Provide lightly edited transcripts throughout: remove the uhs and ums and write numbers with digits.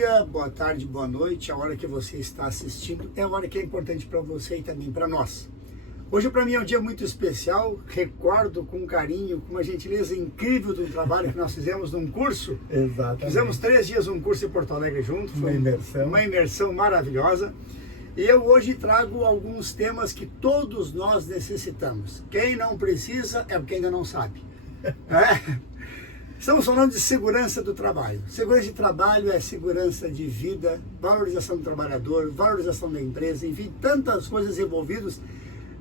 dia, boa tarde, boa noite. A hora que você está assistindo é a hora que é importante para você e também para nós. Hoje para mim é um dia muito especial. Recordo com carinho, com uma gentileza incrível de um trabalho que nós fizemos num curso. Exatamente. Fizemos 3 dias um curso em Porto Alegre junto. Foi uma imersão maravilhosa. E eu hoje trago alguns temas que todos nós necessitamos. Quem não precisa é porque ainda não sabe. Estamos falando de segurança do trabalho. Segurança de trabalho é segurança de vida, valorização do trabalhador, valorização da empresa, enfim, tantas coisas envolvidas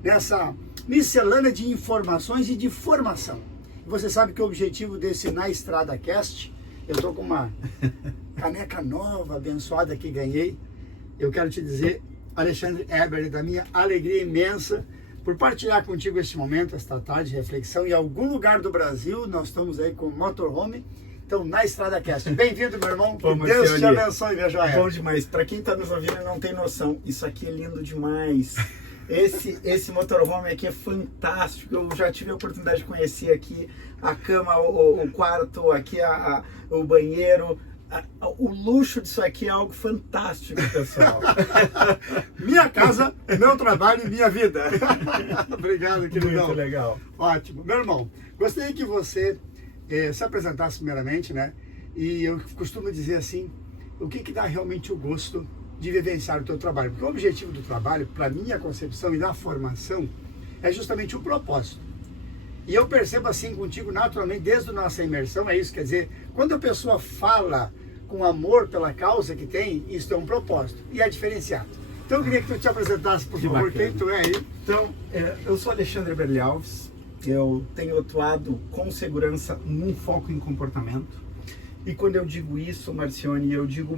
nessa miscelânea de informações e de formação. Você sabe que o objetivo desse Na Estrada Cast, eu estou com uma caneca nova, abençoada, que ganhei. Eu quero te dizer, Alexandre Eber, da minha alegria imensa por partilhar contigo este momento, esta tarde de reflexão. Em algum lugar do Brasil, nós estamos aí com o Motorhome. Então, Na Estrada Cast. Bem-vindo, meu irmão. Que Deus te abençoe, minha joia. Bom demais. Para quem está nos ouvindo e não tem noção, isso aqui é lindo demais. Esse motorhome aqui é fantástico. Eu já tive a oportunidade de conhecer aqui a cama, o quarto, aqui o banheiro. O luxo disso aqui é algo fantástico, pessoal. Minha casa, meu trabalho e minha vida. Obrigado, queridão. Muito legal. Ótimo. Meu irmão, gostaria que você se apresentasse primeiramente, né? E eu costumo dizer assim, o que dá realmente o gosto de vivenciar o teu trabalho? Porque o objetivo do trabalho, para minha concepção e da formação, é justamente o propósito. E eu percebo assim contigo naturalmente, desde a nossa imersão, é isso, quer dizer, quando a pessoa fala com amor pela causa que tem, isso é um propósito e é diferenciado. Então eu queria que tu te apresentasse, por favor, quem tu é aí. Então, eu sou Alexandre Eber Alves, eu tenho atuado com segurança num foco em comportamento. E quando eu digo isso, Marcione, eu digo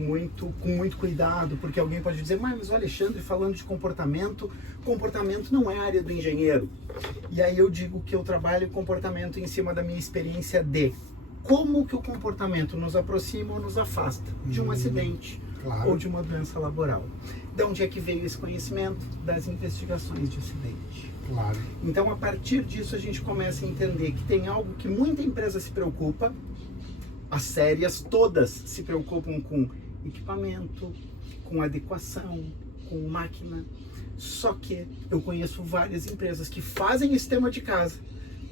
com muito cuidado, porque alguém pode dizer, mas o Alexandre falando de comportamento não é área do engenheiro. E aí eu digo que eu trabalho comportamento em cima da minha experiência de como que o comportamento nos aproxima ou nos afasta de um acidente, claro, ou de uma doença laboral. De onde é que veio esse conhecimento? Das investigações de acidente. Claro. Então, a partir disso, a gente começa a entender que tem algo que muita empresa se preocupa. As sérias todas se preocupam com equipamento, com adequação, com máquina. Só que eu conheço várias empresas que fazem esse tema de casa,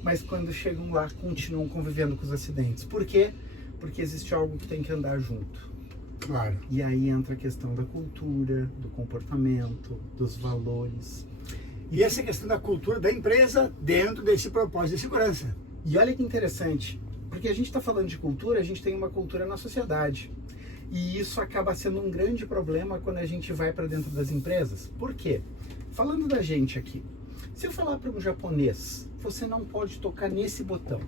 mas quando chegam lá continuam convivendo com os acidentes. Por quê? Porque existe algo que tem que andar junto. Claro. E aí entra a questão da cultura, do comportamento, dos valores. E essa questão da cultura da empresa dentro desse propósito de segurança. E olha que interessante. Porque a gente está falando de cultura, a gente tem uma cultura na sociedade. E isso acaba sendo um grande problema quando a gente vai para dentro das empresas. Por quê? Falando da gente aqui, se eu falar para um japonês, você não pode tocar nesse botão,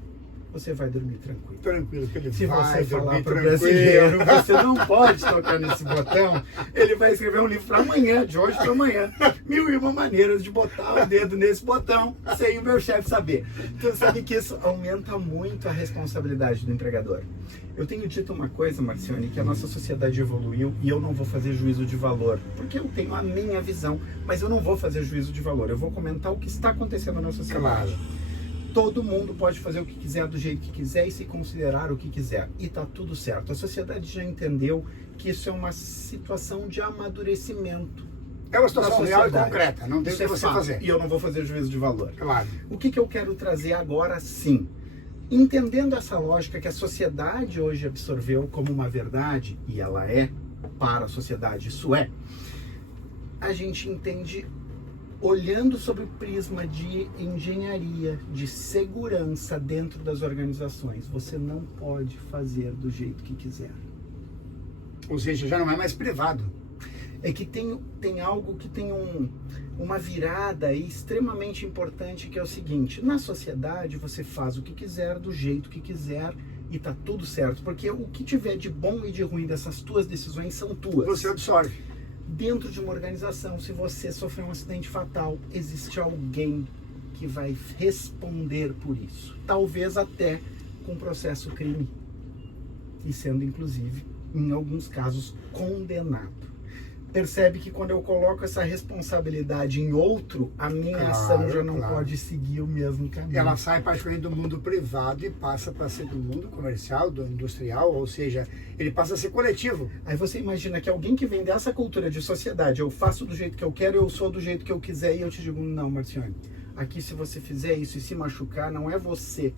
você vai dormir tranquilo. Tranquilo, que ele Se vai você falar dormir para o tranquilo. brasileiro, você não pode tocar nesse botão, ele vai escrever um livro para amanhã, de hoje para amanhã. 1001 maneiras de botar o dedo nesse botão sem o meu chefe saber. Então, sabe que isso aumenta muito a responsabilidade do empregador. Eu tenho dito uma coisa, Marcione, que a nossa sociedade evoluiu e eu não vou fazer juízo de valor, porque eu tenho a minha visão, mas eu não vou fazer juízo de valor. Eu vou comentar o que está acontecendo na sociedade. Claro. Todo mundo pode fazer o que quiser, do jeito que quiser e se considerar o que quiser. E tá tudo certo. A sociedade já entendeu que isso é uma situação de amadurecimento. É uma situação real e concreta, não tem o que você fazer. E eu não vou fazer juízo de valor. Claro. O que eu quero trazer agora, sim? Entendendo essa lógica que a sociedade hoje absorveu como uma verdade, e ela é para a sociedade, isso é, a gente entende olhando sobre o prisma de engenharia, de segurança dentro das organizações. Você não pode fazer do jeito que quiser. Ou seja, já não é mais privado. É que tem algo que tem uma virada extremamente importante, que é o seguinte: na sociedade você faz o que quiser, do jeito que quiser, e tá tudo certo, porque o que tiver de bom e de ruim dessas tuas decisões são tuas. Você absorve. Dentro de uma organização, se você sofrer um acidente fatal, existe alguém que vai responder por isso. Talvez até com processo crime. E sendo, inclusive, em alguns casos, condenado. percebe que quando eu coloco essa responsabilidade em outro, a minha ação já não pode seguir o mesmo caminho. Ela sai praticamente do mundo privado e passa para ser do mundo comercial, do industrial, ou seja, ele passa a ser coletivo. Aí você imagina que alguém que vem dessa cultura de sociedade, eu faço do jeito que eu quero, eu sou do jeito que eu quiser, e eu te digo, não, Marcione, aqui se você fizer isso e se machucar, não é você,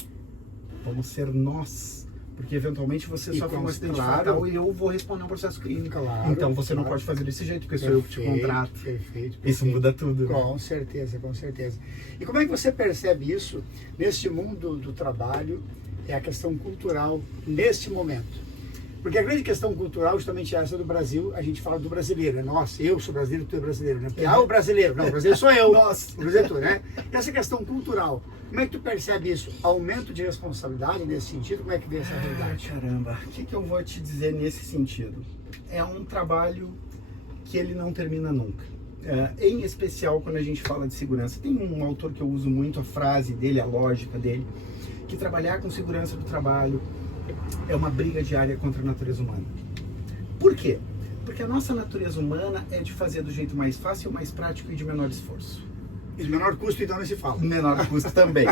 vamos ser nós. Porque eventualmente você sofre um acidente fatal e eu vou responder um processo clínico. Então você não pode fazer desse jeito, porque sou eu que te contrato. Perfeito. Isso muda tudo. Né? Com certeza, com certeza. E como é que você percebe isso neste mundo do trabalho? É a questão cultural neste momento. Porque a grande questão cultural justamente é essa do Brasil. A gente fala do brasileiro, né? Nossa, eu sou brasileiro, tu é brasileiro, né? Porque o brasileiro, não, o brasileiro sou eu. Nossa. O brasileiro é tu, né? E essa questão cultural, como é que tu percebe isso? Aumento de responsabilidade nesse sentido? Como é que vem essa realidade? Caramba, o que eu vou te dizer nesse sentido? É um trabalho que ele não termina nunca. Em especial quando a gente fala de segurança. Tem um autor que eu uso muito, a frase dele, a lógica dele, que trabalhar com segurança do trabalho é uma briga diária contra a natureza humana. Por quê? Porque a nossa natureza humana é de fazer do jeito mais fácil, mais prático e de menor esforço. E de menor custo, então, não se fala. Menor custo também.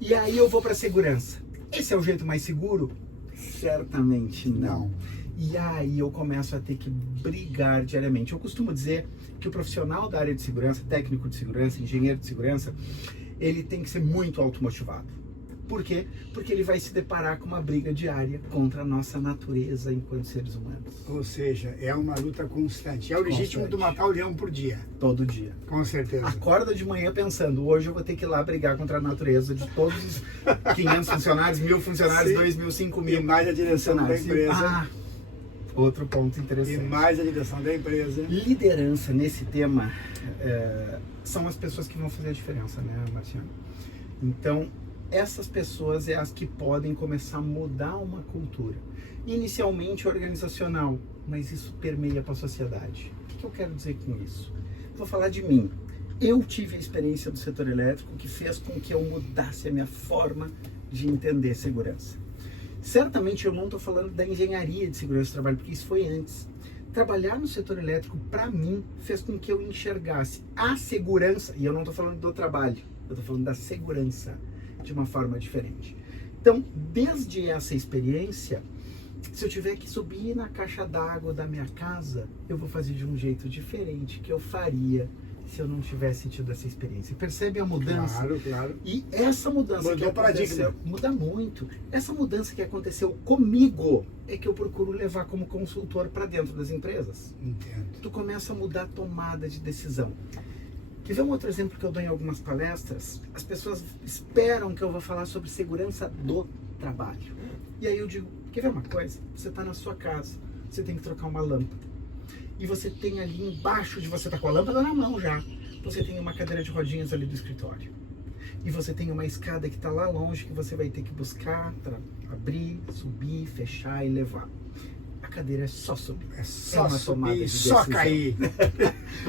E aí eu vou para a segurança. Esse é o jeito mais seguro? Certamente não. E aí eu começo a ter que brigar diariamente. Eu costumo dizer que o profissional da área de segurança, técnico de segurança, engenheiro de segurança, ele tem que ser muito automotivado. Por quê? Porque ele vai se deparar com uma briga diária contra a nossa natureza enquanto seres humanos. Ou seja, é uma luta constante. É o legítimo do matar o leão por dia. Todo dia. Com certeza. Acorda de manhã pensando, hoje eu vou ter que ir lá brigar contra a natureza de todos os 500 funcionários, 1000 funcionários, Sim. 2000, 5000. E mais a direção da empresa. Outro ponto interessante. E mais a direção da empresa. Liderança nesse tema são as pessoas que vão fazer a diferença, né, Marciano? Então, essas pessoas é as que podem começar a mudar uma cultura. Inicialmente organizacional, mas isso permeia para a sociedade. O que eu quero dizer com isso? Vou falar de mim. Eu tive a experiência do setor elétrico que fez com que eu mudasse a minha forma de entender segurança. Certamente eu não estou falando da engenharia de segurança do trabalho, porque isso foi antes. Trabalhar no setor elétrico, para mim, fez com que eu enxergasse a segurança, e eu não estou falando do trabalho, eu estou falando da segurança, de uma forma diferente. Então, desde essa experiência, se eu tiver que subir na caixa d'água da minha casa, eu vou fazer de um jeito diferente que eu faria se eu não tivesse tido essa experiência. Percebe a mudança? Claro, claro. E essa mudança Mudou que aconteceu, muda muito. Essa mudança que aconteceu comigo é que eu procuro levar como consultor para dentro das empresas. Entendo. Tu começa a mudar a tomada de decisão. Quer ver um outro exemplo que eu dou em algumas palestras? As pessoas esperam que eu vou falar sobre segurança do trabalho. E aí eu digo, quer ver uma coisa? Você está na sua casa, você tem que trocar uma lâmpada. E você tem ali embaixo de você, tá com a lâmpada na mão já, você tem uma cadeira de rodinhas ali do escritório. E você tem uma escada que está lá longe que você vai ter que buscar para abrir, subir, fechar e levar. A cadeira é só subir. É só uma tomada subir, de só decisão. cair.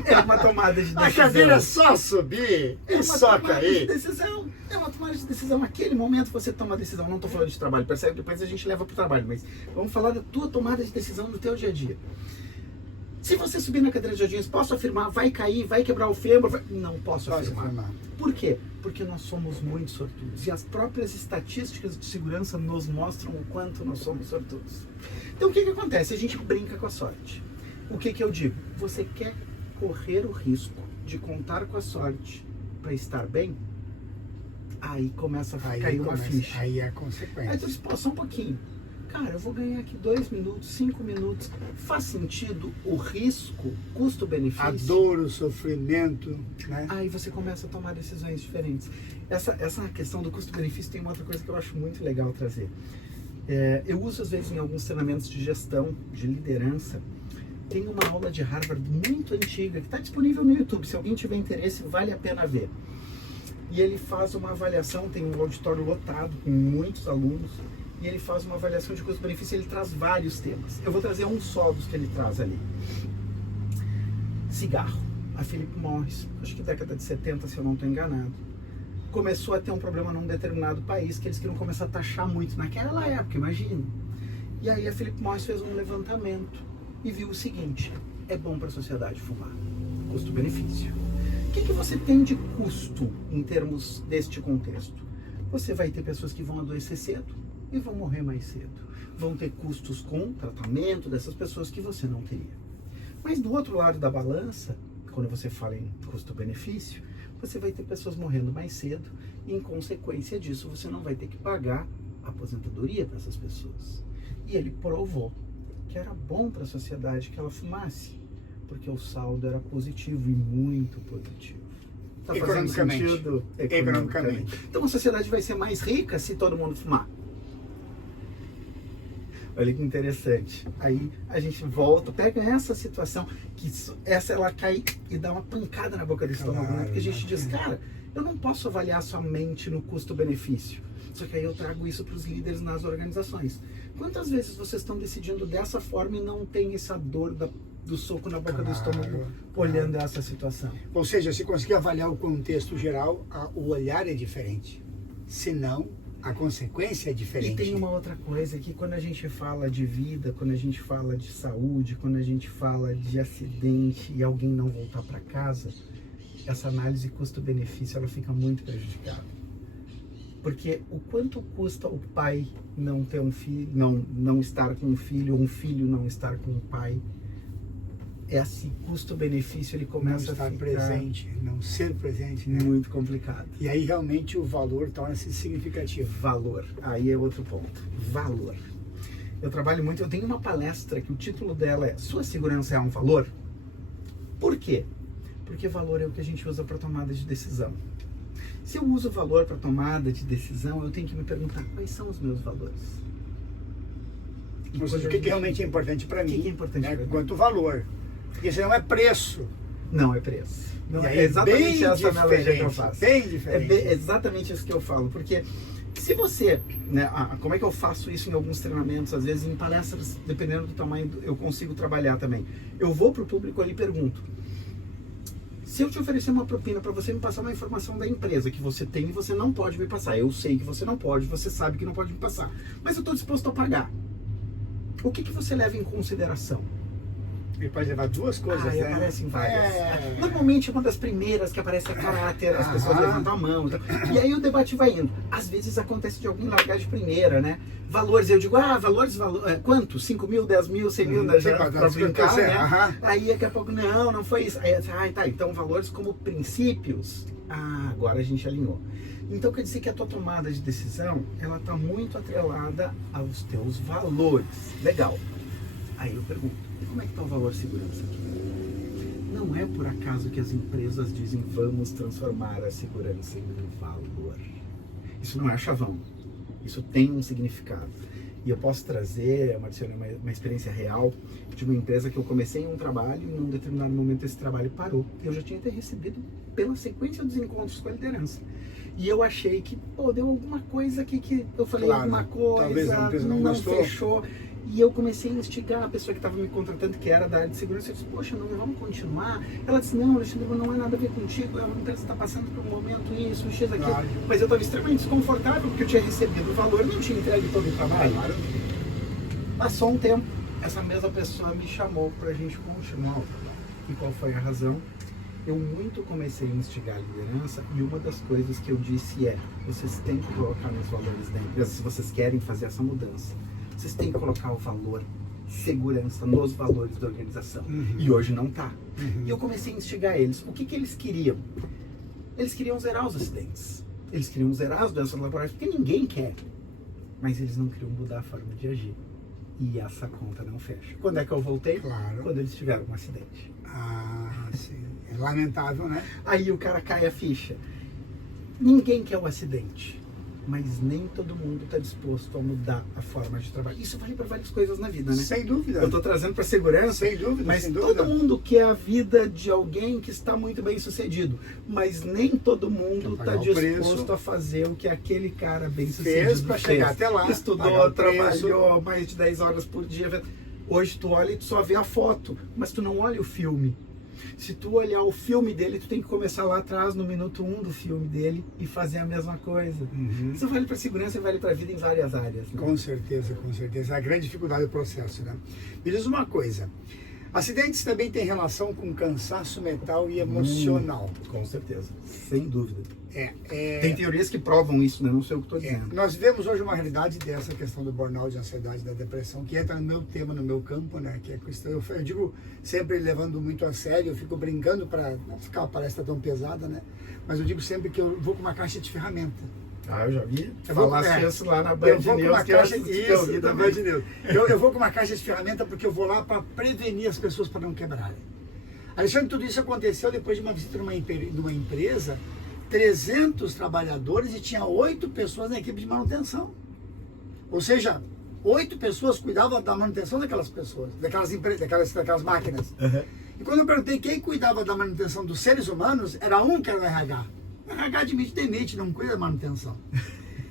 É uma tomada de decisão. A cadeira é só subir e só cair. Decisão. É uma tomada de decisão. Naquele momento você toma a decisão. Não estou falando de trabalho, percebe? Depois a gente leva para o trabalho. Mas vamos falar da tua tomada de decisão no teu dia a dia. Se você subir na cadeira de rodinhas, posso afirmar, vai cair, vai quebrar o fêmur? Não posso afirmar. Por quê? Porque nós somos muito sortudos. E as próprias estatísticas de segurança nos mostram o quanto nós somos sortudos. Então o que acontece? A gente brinca com a sorte. O que eu digo? Você quer correr o risco de contar com a sorte para estar bem? Aí começa a cair uma ficha. Aí é a consequência. Aí tu diz, pô, só um pouquinho. Cara, eu vou ganhar aqui 2 minutos, 5 minutos. Faz sentido o risco, custo-benefício? A dor, o sofrimento, né? Aí você começa a tomar decisões diferentes. Essa questão do custo-benefício tem uma outra coisa que eu acho muito legal trazer. Eu uso às vezes em alguns treinamentos de gestão, de liderança. Tem uma aula de Harvard muito antiga que está disponível no YouTube. Se alguém tiver interesse, vale a pena ver. E ele faz uma avaliação, tem um auditório lotado com muitos alunos. E ele faz uma avaliação de custo-benefício, ele traz vários temas. Eu vou trazer um só dos que ele traz ali. Cigarro. A Philip Morris, acho que década de 70, se eu não estou enganado, começou a ter um problema num determinado país que eles queriam começar a taxar muito naquela época, imagina. E aí a Philip Morris fez um levantamento e viu o seguinte, é bom para a sociedade fumar? Custo-benefício. O que você tem de custo em termos deste contexto? Você vai ter pessoas que vão adoecer cedo e vão morrer mais cedo. Vão ter custos com tratamento dessas pessoas que você não teria. Mas do outro lado da balança, quando você fala em custo-benefício, você vai ter pessoas morrendo mais cedo e, em consequência disso, você não vai ter que pagar a aposentadoria para essas pessoas. E ele provou que era bom para a sociedade que ela fumasse, porque o saldo era positivo e muito positivo. Está fazendo sentido? Economicamente. Então a sociedade vai ser mais rica se todo mundo fumar. Olha que interessante. Aí a gente volta, pega essa situação, que essa ela cai e dá uma pancada na boca do estômago, né? Porque a gente diz, cara, eu não posso avaliar somente no custo-benefício. Só que aí eu trago isso para os líderes nas organizações. Quantas vezes vocês estão decidindo dessa forma e não tem essa dor do soco na boca do estômago olhando essa situação? Ou seja, se conseguir avaliar o contexto geral, o olhar é diferente. Senão, a consequência é diferente. E tem uma outra coisa que quando a gente fala de vida, quando a gente fala de saúde, quando a gente fala de acidente e alguém não voltar para casa, essa análise custo-benefício ela fica muito prejudicada. Porque o quanto custa o pai não ter um filho, não estar com um filho não estar com o pai, esse custo-benefício ele começa a ficar presente, não ser presente, né? Muito complicado. E aí realmente o valor torna-se significativo. Valor, aí é outro ponto. Valor. Eu trabalho muito, eu tenho uma palestra que o título dela é Sua segurança é um valor? Por quê? Porque valor é o que a gente usa para tomada de decisão. Se eu uso valor para tomada de decisão, eu tenho que me perguntar quais são os meus valores. Ou seja, o que realmente é importante para mim, que é importante para mim? Quanto valor. Porque senão é preço. Não é preço. Não, é exatamente essa analogia que eu faço. Bem diferente. É exatamente isso que eu falo. Porque se você, né, como é que eu faço isso em alguns treinamentos, às vezes em palestras, dependendo do tamanho, eu consigo trabalhar também. Eu vou para o público ali e pergunto, se eu te oferecer uma propina para você me passar uma informação da empresa que você tem e você não pode me passar, eu sei que você não pode, você sabe que não pode me passar, mas eu estou disposto a pagar. O que você leva em consideração? Ele pode levar duas coisas, né? Aparecem várias. Normalmente uma das primeiras que aparece é caráter, as pessoas levantam a mão. E aí o debate vai indo. Às vezes acontece de alguém largar de primeira, né? Valores, eu digo, valores, quanto? 5 mil, 10 mil, 100 mil, para brincar, né? Aí daqui a pouco, não foi isso. Aí, tá, então valores como princípios, agora a gente alinhou. Então quer dizer que a tua tomada de decisão, ela está muito atrelada aos teus valores. Legal. Aí eu pergunto, e como é que está o valor segurança aqui? Não é por acaso que as empresas dizem vamos transformar a segurança em um valor. Isso não é chavão. Isso tem um significado. E eu posso trazer, Marciano, uma experiência real de uma empresa que eu comecei em um trabalho e em um determinado momento esse trabalho parou. Eu já tinha recebido pela sequência dos encontros com a liderança. E eu achei que, deu alguma coisa aqui que eu falei alguma coisa, não fechou. E eu comecei a instigar a pessoa que estava me contratando, que era da área de segurança. Eu disse, poxa, não vamos continuar? Ela disse, não, Alexandre, não é nada a ver contigo. A empresa está passando por um momento isso, X aqui. Claro. Mas eu estava extremamente desconfortável, porque eu tinha recebido o valor e não tinha entregue todo o trabalho. Claro. Passou um tempo, essa mesma pessoa me chamou para a gente continuar o trabalho. E qual foi a razão? Eu muito comecei a instigar a liderança e uma das coisas que eu disse vocês têm que colocar nos valores da empresa, se vocês querem fazer essa mudança. Vocês têm que colocar o valor segurança nos valores da organização. E hoje não está. E eu comecei a instigar eles. O que eles queriam? Eles queriam zerar os acidentes. Eles queriam zerar as doenças laborais, porque ninguém quer. Mas eles não queriam mudar a forma de agir. E essa conta não fecha. Quando é que eu voltei? Claro. Quando eles tiveram um acidente. Sim. É lamentável, né? Aí o cara cai a ficha. Ninguém quer o acidente. Mas nem todo mundo está disposto a mudar a forma de trabalho. Isso vale para várias coisas na vida, né? Sem dúvida. Eu estou trazendo para segurança. Sem dúvida, mas sem dúvida. Todo mundo quer a vida de alguém que está muito bem sucedido. Mas nem todo mundo está disposto a fazer o que aquele cara bem sucedido fez para chegar até lá. Estudou, trabalhou mais de 10 horas por dia. Hoje tu olha e tu só vê a foto, mas tu não olha o filme. Se tu olhar o filme dele, tu tem que começar lá atrás, no minuto 1 do filme dele, e fazer a mesma coisa. Isso vale para segurança e vale para a vida em várias áreas. Né? Com certeza, com certeza. A grande dificuldade do processo, né? Me diz uma coisa. Acidentes também têm relação com cansaço mental e emocional. Com certeza, sem dúvida. É. Tem teorias que provam isso, né? Não sei o que estou dizendo. Nós vivemos hoje uma realidade dessa questão do burnout, da ansiedade, da depressão, que entra no meu tema, no meu campo, né? Que é a questão, eu digo sempre levando muito a sério, eu fico brincando para não ficar uma palestra tão pesada, né? Mas eu digo sempre que eu vou com uma caixa de ferramenta. Eu já vi falar isso lá na Band Eu vou com uma caixa da Band News. Eu vou com uma caixa de ferramenta porque eu vou lá para prevenir as pessoas para não quebrarem. Alexandre, tudo isso aconteceu depois de uma visita numa empresa, 300 trabalhadores e tinha 8 pessoas na equipe de manutenção. Ou seja, 8 pessoas cuidavam da manutenção daquelas pessoas, daquelas máquinas. Uhum. E quando eu perguntei quem cuidava da manutenção dos seres humanos, era um que era o RH. O RH admite demite, não cuida da manutenção.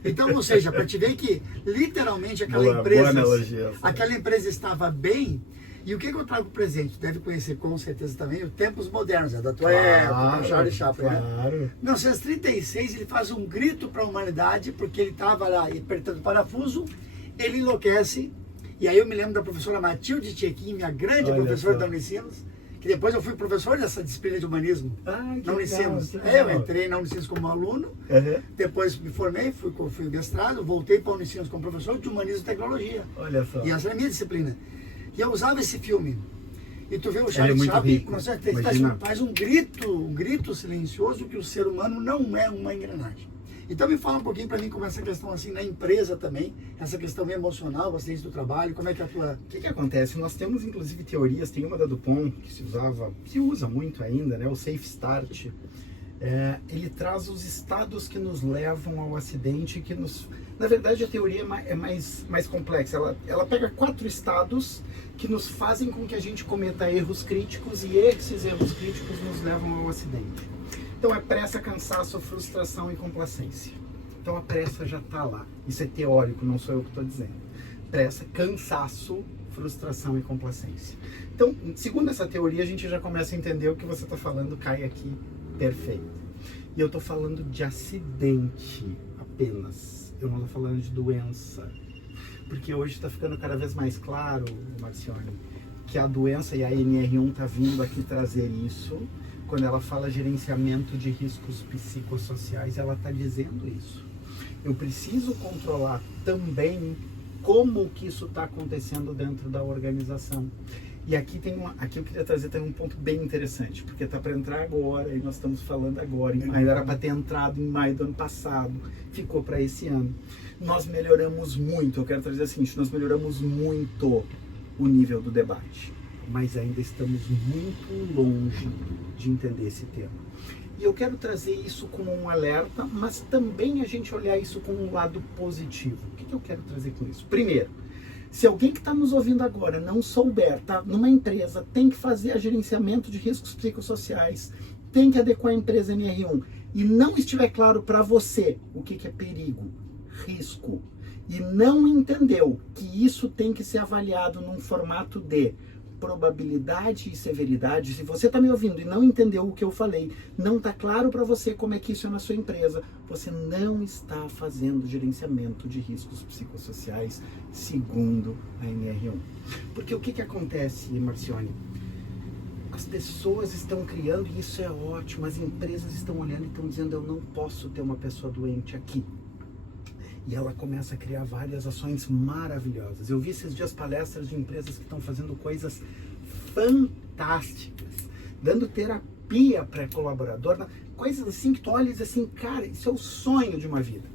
Então, ou seja, para te ver que literalmente aquela empresa estava bem. E o que eu trago presente? Deve conhecer com certeza também o Tempos Modernos, da tua época, do Charlie Chaplin, claro. né? Em 1936 ele faz um grito para a humanidade, porque ele estava lá apertando o parafuso, ele enlouquece. E aí eu me lembro da professora Matilde Tchequim, minha grande professora da Unicinos, que depois eu fui professor dessa disciplina de humanismo na Unicinos. Eu entrei na Unicinos como aluno, depois me formei, fui mestrado, voltei para a Unicinos como professor de humanismo e tecnologia. Olha só. E essa é a minha disciplina. E eu usava esse filme. E tu vê o Charlie Chaplin, faz um grito silencioso que o ser humano não é uma engrenagem. Então me fala um pouquinho para mim como essa questão assim na empresa também, essa questão emocional, o acidente do trabalho, como é que é a tua... O que acontece? Nós temos inclusive teorias, tem uma da Dupont que se usa muito ainda, né? O Safe Start. Ele traz os estados que nos levam ao acidente, que nos... Na verdade, a teoria é mais complexa. Ela pega 4 estados que nos fazem com que a gente cometa erros críticos e esses erros críticos nos levam ao acidente. Então, é pressa, cansaço, frustração e complacência. Então, a pressa já está lá. Isso é teórico, não sou eu que estou dizendo. Pressa, cansaço, frustração e complacência. Então, segundo essa teoria, a gente já começa a entender o que você está falando, cai aqui perfeito. E eu estou falando de acidente apenas. Eu não estou falando de doença. Porque hoje está ficando cada vez mais claro, Marcione, que a doença, e a NR1 está vindo aqui trazer isso, quando ela fala gerenciamento de riscos psicossociais, ela está dizendo isso. Eu preciso controlar também como que isso está acontecendo dentro da organização. E aqui aqui eu queria trazer também um ponto bem interessante, porque está para entrar agora, e nós estamos falando agora, em maio, era para ter entrado em maio do ano passado, ficou para esse ano. Nós melhoramos muito, eu quero trazer o seguinte, nós melhoramos muito o nível do debate, mas ainda estamos muito longe de entender esse tema. E eu quero trazer isso como um alerta, mas também a gente olhar isso com um lado positivo. O que eu quero trazer com isso? Primeiro, se alguém que está nos ouvindo agora não souber, tá numa empresa, tem que fazer a gerenciamento de riscos psicossociais, tem que adequar a empresa NR1 e não estiver claro para você o que é perigo, risco, e não entendeu que isso tem que ser avaliado num formato de probabilidade e severidade. Se você está me ouvindo e não entendeu o que eu falei, não está claro para você como é que isso é na sua empresa, você não está fazendo gerenciamento de riscos psicossociais segundo a NR1. Porque o que acontece, Marcione? As pessoas estão criando, e isso é ótimo, as empresas estão olhando e estão dizendo, eu não posso ter uma pessoa doente aqui. E ela começa a criar várias ações maravilhosas. Eu vi esses dias palestras de empresas que estão fazendo coisas fantásticas, dando terapia para colaborador, coisas assim que tu olha e diz assim, cara, isso é o sonho de uma vida.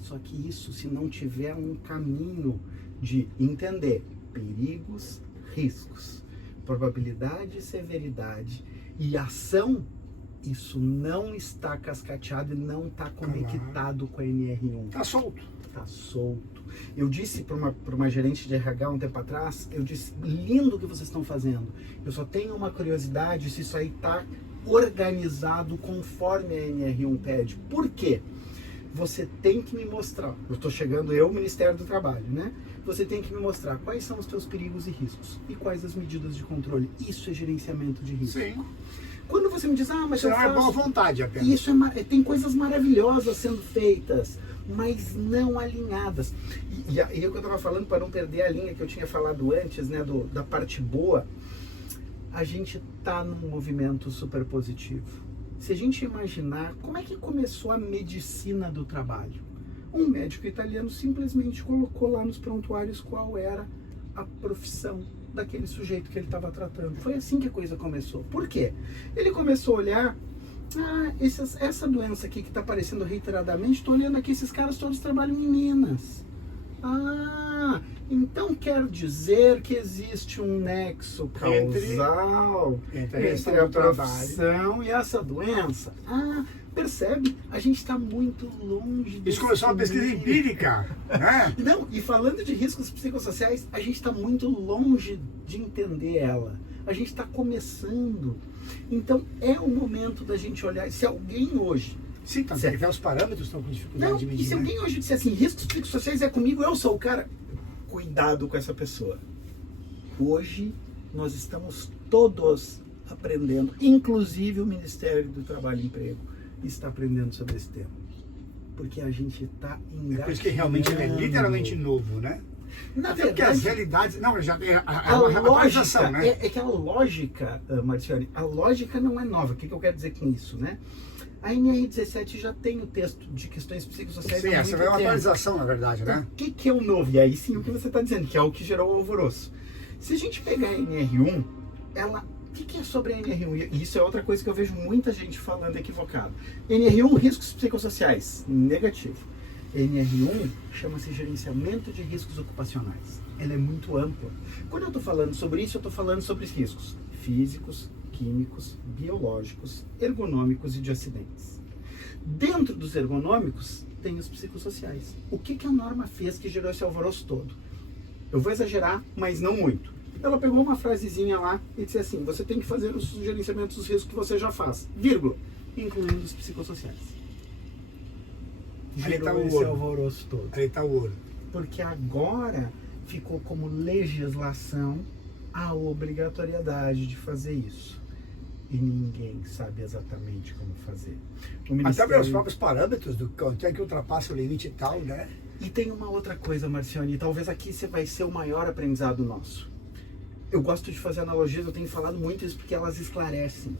Só que isso, se não tiver um caminho de entender perigos, riscos, probabilidade, severidade e ação, isso não está cascateado e não está conectado com a NR1. Está solto. Está solto. Eu disse para uma gerente de RH um tempo atrás, eu disse, lindo o que vocês estão fazendo. Eu só tenho uma curiosidade se isso aí está organizado conforme a NR1 pede. Por quê? Você tem que me mostrar, eu estou chegando, Ministério do Trabalho, né? Você tem que me mostrar quais são os teus perigos e riscos e quais as medidas de controle. Isso é gerenciamento de risco. Sim. Quando você me diz, mas eu faço... é boa vontade apenas. Isso tem coisas maravilhosas sendo feitas, mas não alinhadas. E o que eu estava falando, para não perder a linha que eu tinha falado antes, né, da parte boa, a gente está num movimento super positivo. Se a gente imaginar como é que começou a medicina do trabalho, um médico italiano simplesmente colocou lá nos prontuários qual era a profissão daquele sujeito que ele estava tratando. Foi assim que a coisa começou. Por quê? Ele começou a olhar, essa doença aqui que está aparecendo reiteradamente, estou olhando aqui, esses caras todos trabalham em Minas. Então quer dizer que existe um nexo causal entre a profissão e essa doença. Percebe? A gente está muito longe Isso começou uma pesquisa empírica, né? Não, e falando de riscos psicossociais, a gente está muito longe de entender ela. A gente está começando. Então é o momento da gente olhar. Se alguém hoje... Sim, tá certo. Os parâmetros estão com dificuldade de medir. E se alguém hoje disser assim, riscos psicossociais é comigo, eu sou o cara... Cuidado com essa pessoa. Hoje nós estamos todos aprendendo, inclusive o Ministério do Trabalho e Emprego está aprendendo sobre esse tema. Porque a gente está engatinhando. É por isso que realmente ele é literalmente novo, né? Na Até verdade, porque as realidades... Não, já é a uma lógica, atualização, né? é que a lógica, Marciane, a lógica não é nova. O que eu quero dizer com isso, né? A NR17 já tem o texto de questões psicossociais. Sim, essa vai uma atualização, na verdade, né? O que é o novo? E aí sim o que você está dizendo, que é o que gerou o alvoroço. Se a gente pegar a NR1, o que é sobre a NR1? E isso é outra coisa que eu vejo muita gente falando equivocado. NR1, riscos psicossociais, negativo. NR1 chama-se gerenciamento de riscos ocupacionais. Ela é muito ampla. Quando eu estou falando sobre isso, eu estou falando sobre os riscos físicos, químicos, biológicos, ergonômicos e de acidentes. Dentro dos ergonômicos, tem os psicossociais. O que a norma fez que gerou esse alvoroço todo? Eu vou exagerar, mas não muito. Ela pegou uma frasezinha lá e disse assim, você tem que fazer os gerenciamentos dos riscos que você já faz, vírgula, incluindo os psicossociais. Gerou esse alvoroço todo. Aí está o ouro. Porque agora ficou como legislação a obrigatoriedade de fazer isso. E ninguém sabe exatamente como fazer. Até pelos próprios parâmetros do quanto é que ultrapassa o limite e tal, né? E tem uma outra coisa, Marciane, talvez aqui você vai ser o maior aprendizado nosso. Eu gosto de fazer analogias, eu tenho falado muito isso porque elas esclarecem.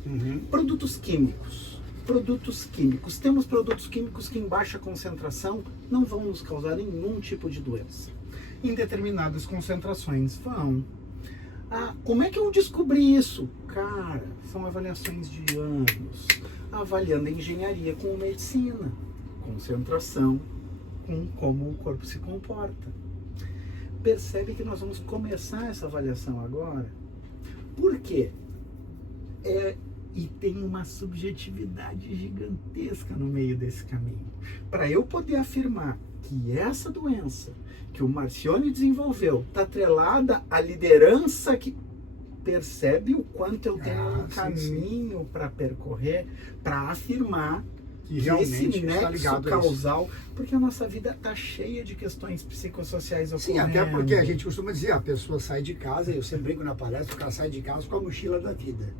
Produtos químicos. Produtos químicos. Temos produtos químicos que em baixa concentração não vão nos causar nenhum tipo de doença. Em determinadas concentrações vão. Como é que eu descobri isso? Cara, são avaliações de anos, avaliando a engenharia com medicina, concentração, com como o corpo se comporta. Percebe que nós vamos começar essa avaliação agora? Por quê? E tem uma subjetividade gigantesca no meio desse caminho. Para eu poder afirmar que essa doença que o Marcione desenvolveu está atrelada à liderança que percebe o quanto eu tenho um caminho para percorrer para afirmar que esse nexo causal, porque a nossa vida está cheia de questões psicossociais ocorrendo. Sim, até porque a gente costuma dizer, a pessoa sai de casa, eu sempre brinco na palestra, o cara sai de casa com a mochila da vida.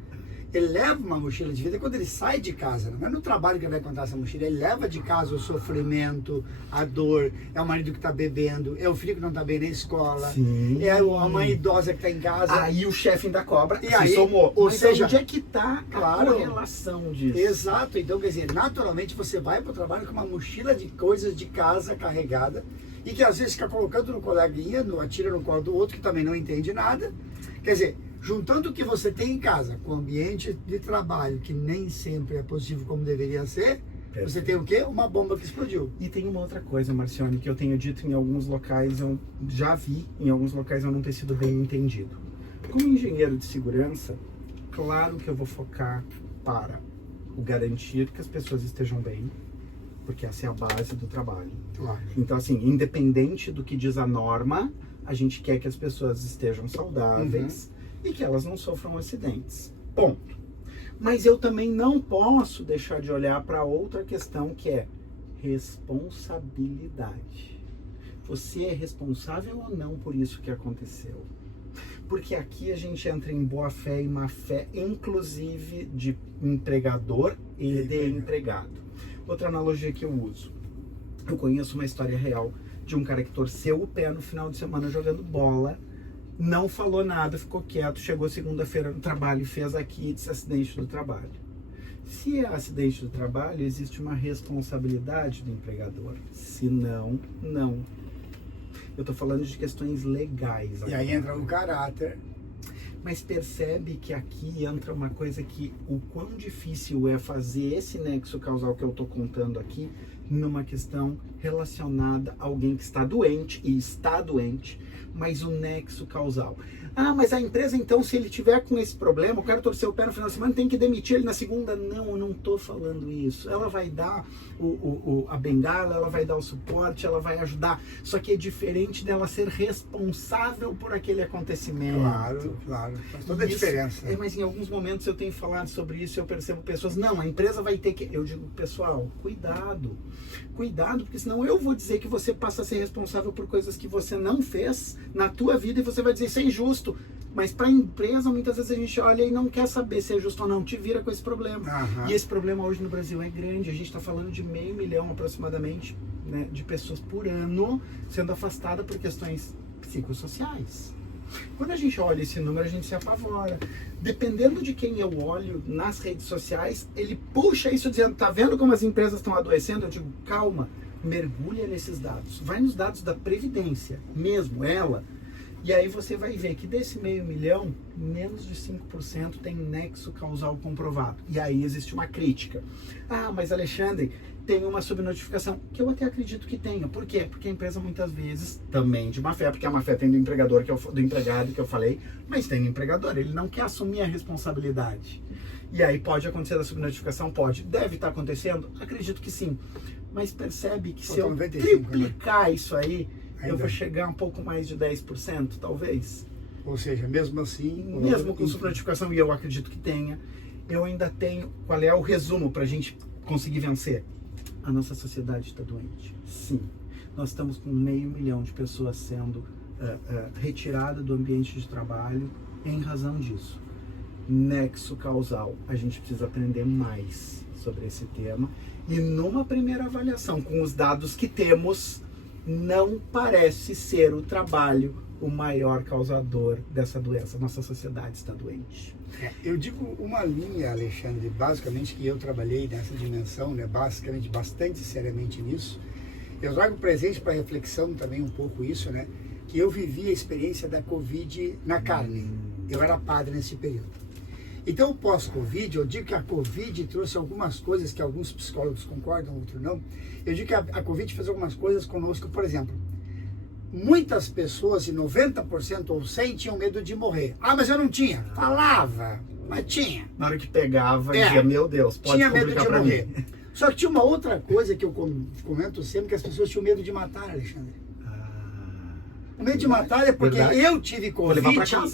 Ele leva uma mochila de vida quando ele sai de casa, não é no trabalho que ele vai contar essa mochila, ele leva de casa o sofrimento, a dor, é o marido que está bebendo, é o filho que não está bem na escola, é a mãe idosa que está em casa. Aí o chefe ainda cobra, e aí somou. Ou seja, onde é que está a correlação disso? Exato, então quer dizer, naturalmente você vai para o trabalho com uma mochila de coisas de casa carregada e que às vezes fica colocando no coleguinha, atira no colo do outro que também não entende nada, quer dizer, juntando o que você tem em casa com o ambiente de trabalho, que nem sempre é positivo como deveria ser, você tem o quê? Uma bomba que explodiu. E tem uma outra coisa, Marcione, que eu tenho dito em alguns locais, eu já vi em alguns locais eu não ter sido bem entendido. Como engenheiro de segurança, claro que eu vou focar para o garantir que as pessoas estejam bem, porque essa é a base do trabalho. Claro. Então, assim, independente do que diz a norma, a gente quer que as pessoas estejam saudáveis, e que elas não sofram acidentes. Ponto. Mas eu também não posso deixar de olhar para outra questão que é responsabilidade. Você é responsável ou não por isso que aconteceu? Porque aqui a gente entra em boa fé e má fé, inclusive de empregador e de empregado. Outra analogia que eu uso. Eu conheço uma história real de um cara que torceu o pé no final de semana jogando bola Não falou nada, ficou quieto, chegou segunda-feira no trabalho e fez aqui, disse acidente do trabalho. Se é acidente do trabalho, existe uma responsabilidade do empregador. Se não, não. Eu estou falando de questões legais agora. E aí entra o caráter. Mas percebe que aqui entra uma coisa que o quão difícil é fazer esse nexo causal que eu estou contando aqui numa questão relacionada a alguém que está doente e está doente, mas o nexo causal. Ah, mas a empresa então, se ele tiver com esse problema, o cara torceu o pé no final de semana, tem que demitir ele na segunda. Não, eu não estou falando isso. Ela vai dar a bengala, ela vai dar o suporte, ela vai ajudar. Só que é diferente dela ser responsável por aquele acontecimento. Claro, claro. Faz toda a diferença. Mas em alguns momentos eu tenho falado sobre isso, eu percebo pessoas, não, a empresa vai ter que... Eu digo, pessoal, cuidado. Cuidado, porque senão eu vou dizer que você passa a ser responsável por coisas que você não fez na tua vida e você vai dizer, isso é injusto. Mas para a empresa, muitas vezes a gente olha e não quer saber se é justo ou não, te vira com esse problema. Uhum. E esse problema hoje no Brasil é grande, a gente está falando de 500 mil aproximadamente, né, de pessoas por ano sendo afastadas por questões psicossociais. Quando a gente olha esse número, a gente se apavora. Dependendo de quem eu olho nas redes sociais, ele puxa isso dizendo, tá vendo como as empresas estão adoecendo? Eu digo, calma, mergulha nesses dados. Vai nos dados da Previdência, mesmo, ela. E aí você vai ver que desse 500 mil, menos de 5% tem nexo causal comprovado. E aí existe uma crítica. Ah, mas Alexandre, tem uma subnotificação, que eu até acredito que tenha. Por quê? Porque a empresa muitas vezes, também de má fé, porque a má fé tem do empregador, do empregado que eu falei, mas tem do empregador, ele não quer assumir a responsabilidade. E aí pode acontecer a subnotificação? Pode. Deve estar acontecendo? Acredito que sim. Mas percebe que se eu 95, triplicar isso aí, ainda eu vou chegar um pouco mais de 10%, talvez. Ou seja, mesmo assim... Mesmo com subnotificação, e eu acredito que tenha, eu ainda tenho... Qual é o resumo para a gente conseguir vencer? A nossa sociedade está doente. Sim. Nós estamos com 500 mil de pessoas sendo retiradas do ambiente de trabalho em razão disso. Nexo causal. A gente precisa aprender mais sobre esse tema. E numa primeira avaliação, com os dados que temos, não parece ser o trabalho o maior causador dessa doença. Nossa sociedade está doente. Eu digo uma linha, Alexandre, basicamente que eu trabalhei nessa dimensão, né, basicamente, bastante seriamente nisso. Eu trago presente para reflexão também um pouco isso, né, que eu vivi a experiência da Covid na carne. Eu era padre nesse período. Então, o pós-Covid, eu digo que a Covid trouxe algumas coisas que alguns psicólogos concordam, outros não. Eu digo que a Covid fez algumas coisas conosco, por exemplo. Muitas pessoas, 90% ou 100%, tinham medo de morrer. Ah, mas eu não tinha. Falava, mas tinha. Na hora que pegava, dizia, meu Deus, pode tinha medo de morrer. Mim. Só que tinha uma outra coisa que eu comento sempre, que as pessoas tinham medo de matar, Alexandre. O medo de matar é porque eu tive Covid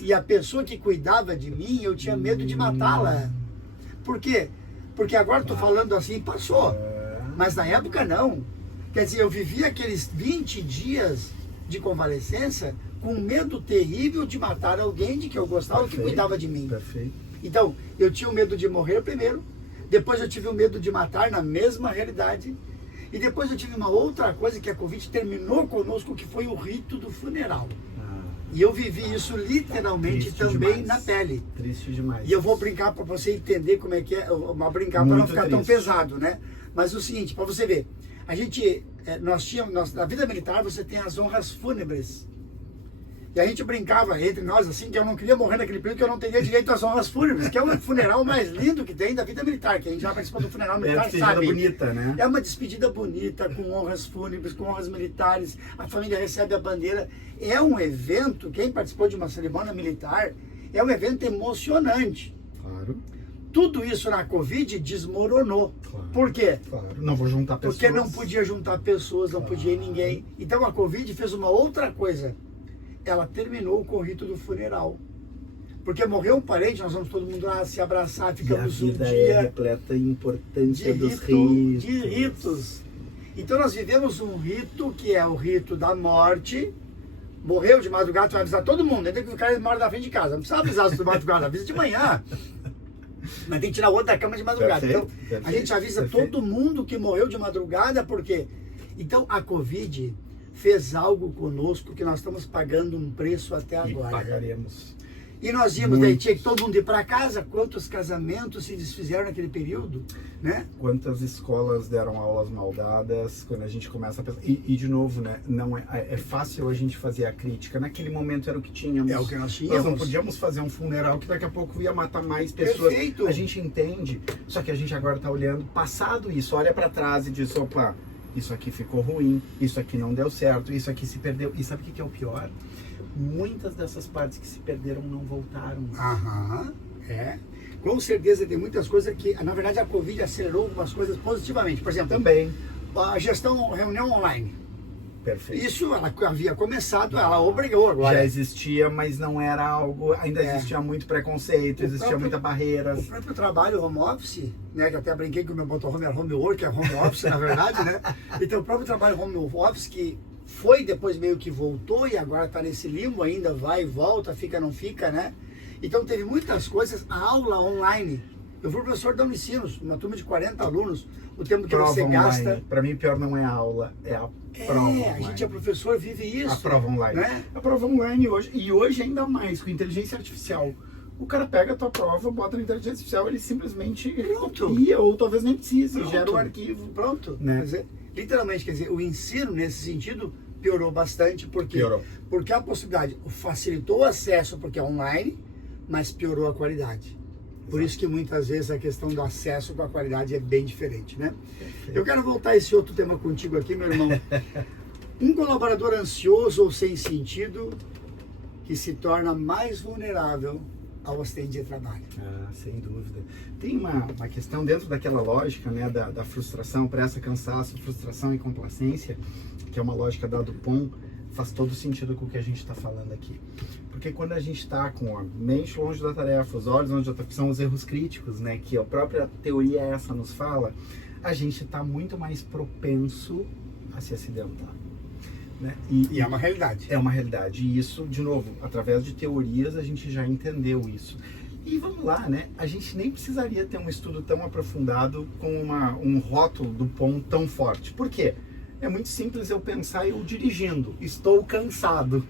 e a pessoa que cuidava de mim, eu tinha medo de matá-la. Por quê? Porque agora estou falando assim, passou. Mas na época não. Quer dizer, eu vivi aqueles 20 dias de convalescença com medo terrível de matar alguém de que eu gostava, que cuidava de mim. Perfeito. Então, eu tinha o medo de morrer primeiro, depois eu tive o medo de matar na mesma realidade, e depois eu tive uma outra coisa que a Covid terminou conosco, que foi o rito do funeral. E eu vivi isso literalmente também na pele. Triste demais. E eu vou brincar para você entender como é que é, eu vou brincar para não ficar tão pesado, né? Mas o seguinte, para você ver, a gente, na vida militar você tem as honras fúnebres. E a gente brincava entre nós assim, que eu não queria morrer naquele período, que eu não teria direito às honras fúnebres, que é o funeral mais lindo que tem da vida militar, que a gente já participou do funeral militar, sabe? É uma despedida bonita, né? É uma despedida bonita, com honras fúnebres, com honras militares, a família recebe a bandeira. É um evento, quem participou de uma cerimônia militar, é um evento emocionante. Claro. Tudo isso na Covid desmoronou. Claro. Por quê? Claro. Não vou juntar pessoas. Porque não podia juntar pessoas, não podia ir ninguém. Então a Covid fez uma outra coisa. Ela terminou com o rito do funeral. Porque morreu um parente, nós vamos todo mundo lá se abraçar, ficamos um dia... é repleta e importância dos ritos. De ritos. Então nós vivemos um rito que é o rito da morte. Morreu de madrugada, tu vai avisar todo mundo. Ainda que o cara mora na frente de casa. Não precisa avisar de madrugada, avisa de manhã. Mas tem que tirar o outro da cama de madrugada. Perfeito, então, a gente avisa todo mundo que morreu de madrugada, porque... Então, a Covid fez algo conosco que nós estamos pagando um preço até E agora. pagaremos. E nós íamos, Muitos. daí tinha que todo mundo ir para casa. Quantos casamentos se desfizeram naquele período, né? Quantas escolas deram aulas maldadas quando a gente começa a pensar. E de novo, né? Não é fácil a gente fazer a crítica. Naquele momento era o que tínhamos. É o que nós Nós tínhamos. não podíamos fazer um funeral que daqui a pouco ia matar mais pessoas. Perfeito. A gente entende. Só que a gente agora está olhando, passado isso, olha para trás e diz, opa, isso aqui ficou ruim, isso aqui não deu certo, isso aqui se perdeu. E sabe o que é o pior? Muitas dessas partes que se perderam não voltaram. Aham, Com certeza tem muitas coisas que, na verdade, a Covid acelerou algumas coisas positivamente. Por exemplo, Também. a gestão, reunião online. Perfeito. Isso ela havia começado, ela obrigou agora. Já existia, mas não era algo. Ainda existia muito preconceito, existia muita barreiras. O próprio trabalho home office, né? Que até brinquei que o meu motorhome era home work, é home office, na verdade, né? Então o próprio trabalho home office que foi depois meio que voltou e agora está nesse limbo ainda, vai e volta, fica, não fica, né? Então teve muitas coisas, a aula online. Eu fui professor da Unicinos, uma turma de 40 alunos, o tempo que você gasta. Para mim, pior não é a aula, é a prova online. A gente é professor, vive isso. A prova online. Né? A prova online hoje, e hoje ainda mais, com inteligência artificial. O cara pega a tua prova, bota na inteligência artificial, ele simplesmente copia, ou talvez nem precise, gera o arquivo. Pronto. Né? Quer dizer, literalmente, quer dizer, o ensino nesse sentido piorou bastante, porque a possibilidade facilitou o acesso porque é online, mas piorou a qualidade. Por isso que muitas vezes a questão do acesso com a qualidade é bem diferente, né? Perfeito. Eu quero voltar a esse outro tema contigo aqui, meu irmão. Um colaborador ansioso ou sem sentido que se torna mais vulnerável ao acidente de trabalho. Sem dúvida. Tem uma questão dentro daquela lógica, né, da frustração, pressa, cansaço, frustração e complacência, que é uma lógica da Dupont, faz todo sentido com o que a gente está falando aqui. Porque quando a gente está com a mente longe da tarefa, os olhos longe da tarefa, são os erros críticos, né, que a própria teoria essa nos fala, a gente está muito mais propenso a se acidentar. Né? E é uma realidade. É uma realidade. E isso, de novo, através de teorias, a gente já entendeu isso. E vamos lá, né? A gente nem precisaria ter um estudo tão aprofundado com um rótulo do ponto tão forte. Por quê? É muito simples eu pensar eu dirigindo. Estou cansado.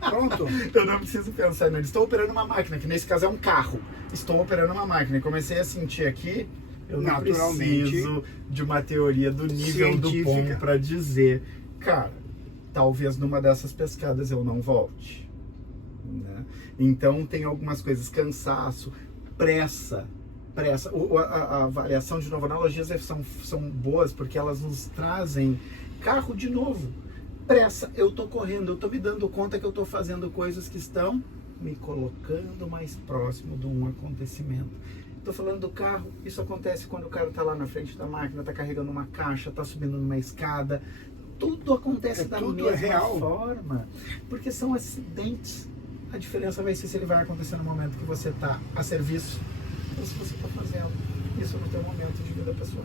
Pronto. Eu não preciso pensar nisso. Estou operando uma máquina, que nesse caso é um carro. Estou operando uma máquina. E comecei a sentir aqui, eu não preciso de uma teoria do nível do ponto para dizer, cara, talvez numa dessas pescadas eu não volte. Né? Então tem algumas coisas, cansaço, pressa. A avaliação, de novo, analogias são boas porque elas nos trazem carro de novo. Pressa, eu tô correndo, eu tô me dando conta que eu tô fazendo coisas que estão me colocando mais próximo de um acontecimento. Tô falando do carro, isso acontece quando o cara tá lá na frente da máquina, tá carregando uma caixa, tá subindo numa escada. Tudo acontece da mesma forma, porque são acidentes. A diferença vai ser se ele vai acontecer no momento que você está a serviço ou se você está fazendo isso no teu momento de vida pessoal.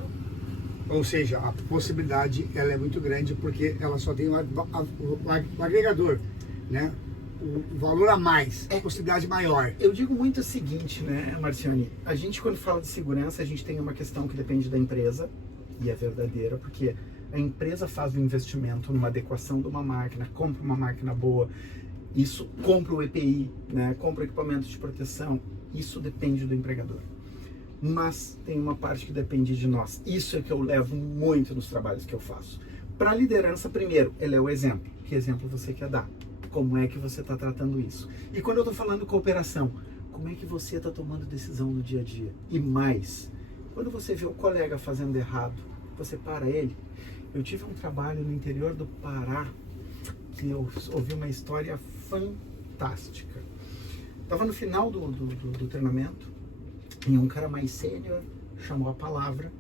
Ou seja, a possibilidade ela é muito grande porque ela só tem o agregador, né? O valor a mais, a possibilidade maior. Eu digo muito o seguinte, né, Marcione? A gente, quando fala de segurança, a gente tem uma questão que depende da empresa, e é verdadeira, porque a empresa faz o investimento numa adequação de uma máquina, compra uma máquina boa, isso compra o EPI, né, compra o equipamento de proteção, isso depende do empregador. Mas tem uma parte que depende de nós. Isso é que eu levo muito nos trabalhos que eu faço. Para a liderança, primeiro, ele é o exemplo. Que exemplo você quer dar? Como é que você está tratando isso? E quando eu estou falando cooperação, como é que você está tomando decisão no dia a dia? E mais, quando você vê o colega fazendo errado, você para ele. Eu tive um trabalho no interior do Pará que eu ouvi uma história fantástica. Estava no final do treinamento e um cara mais sênior chamou a palavra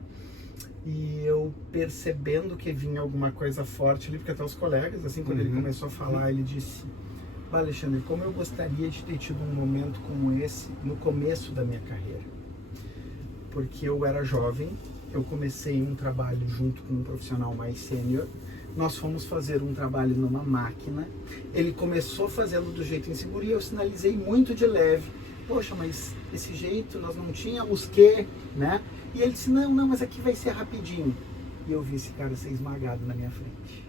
e eu percebendo que vinha alguma coisa forte ali, porque até os colegas, assim, quando ele começou a falar, ele disse: Alexandre, como eu gostaria de ter tido um momento como esse no começo da minha carreira. Porque eu era jovem, eu comecei um trabalho junto com um profissional mais sênior, nós fomos fazer um trabalho numa máquina, ele começou fazendo do jeito inseguro e eu sinalizei muito de leve, poxa, mas esse jeito nós não tínhamos que, né? E ele disse, não, mas aqui vai ser rapidinho. E eu vi esse cara ser esmagado na minha frente.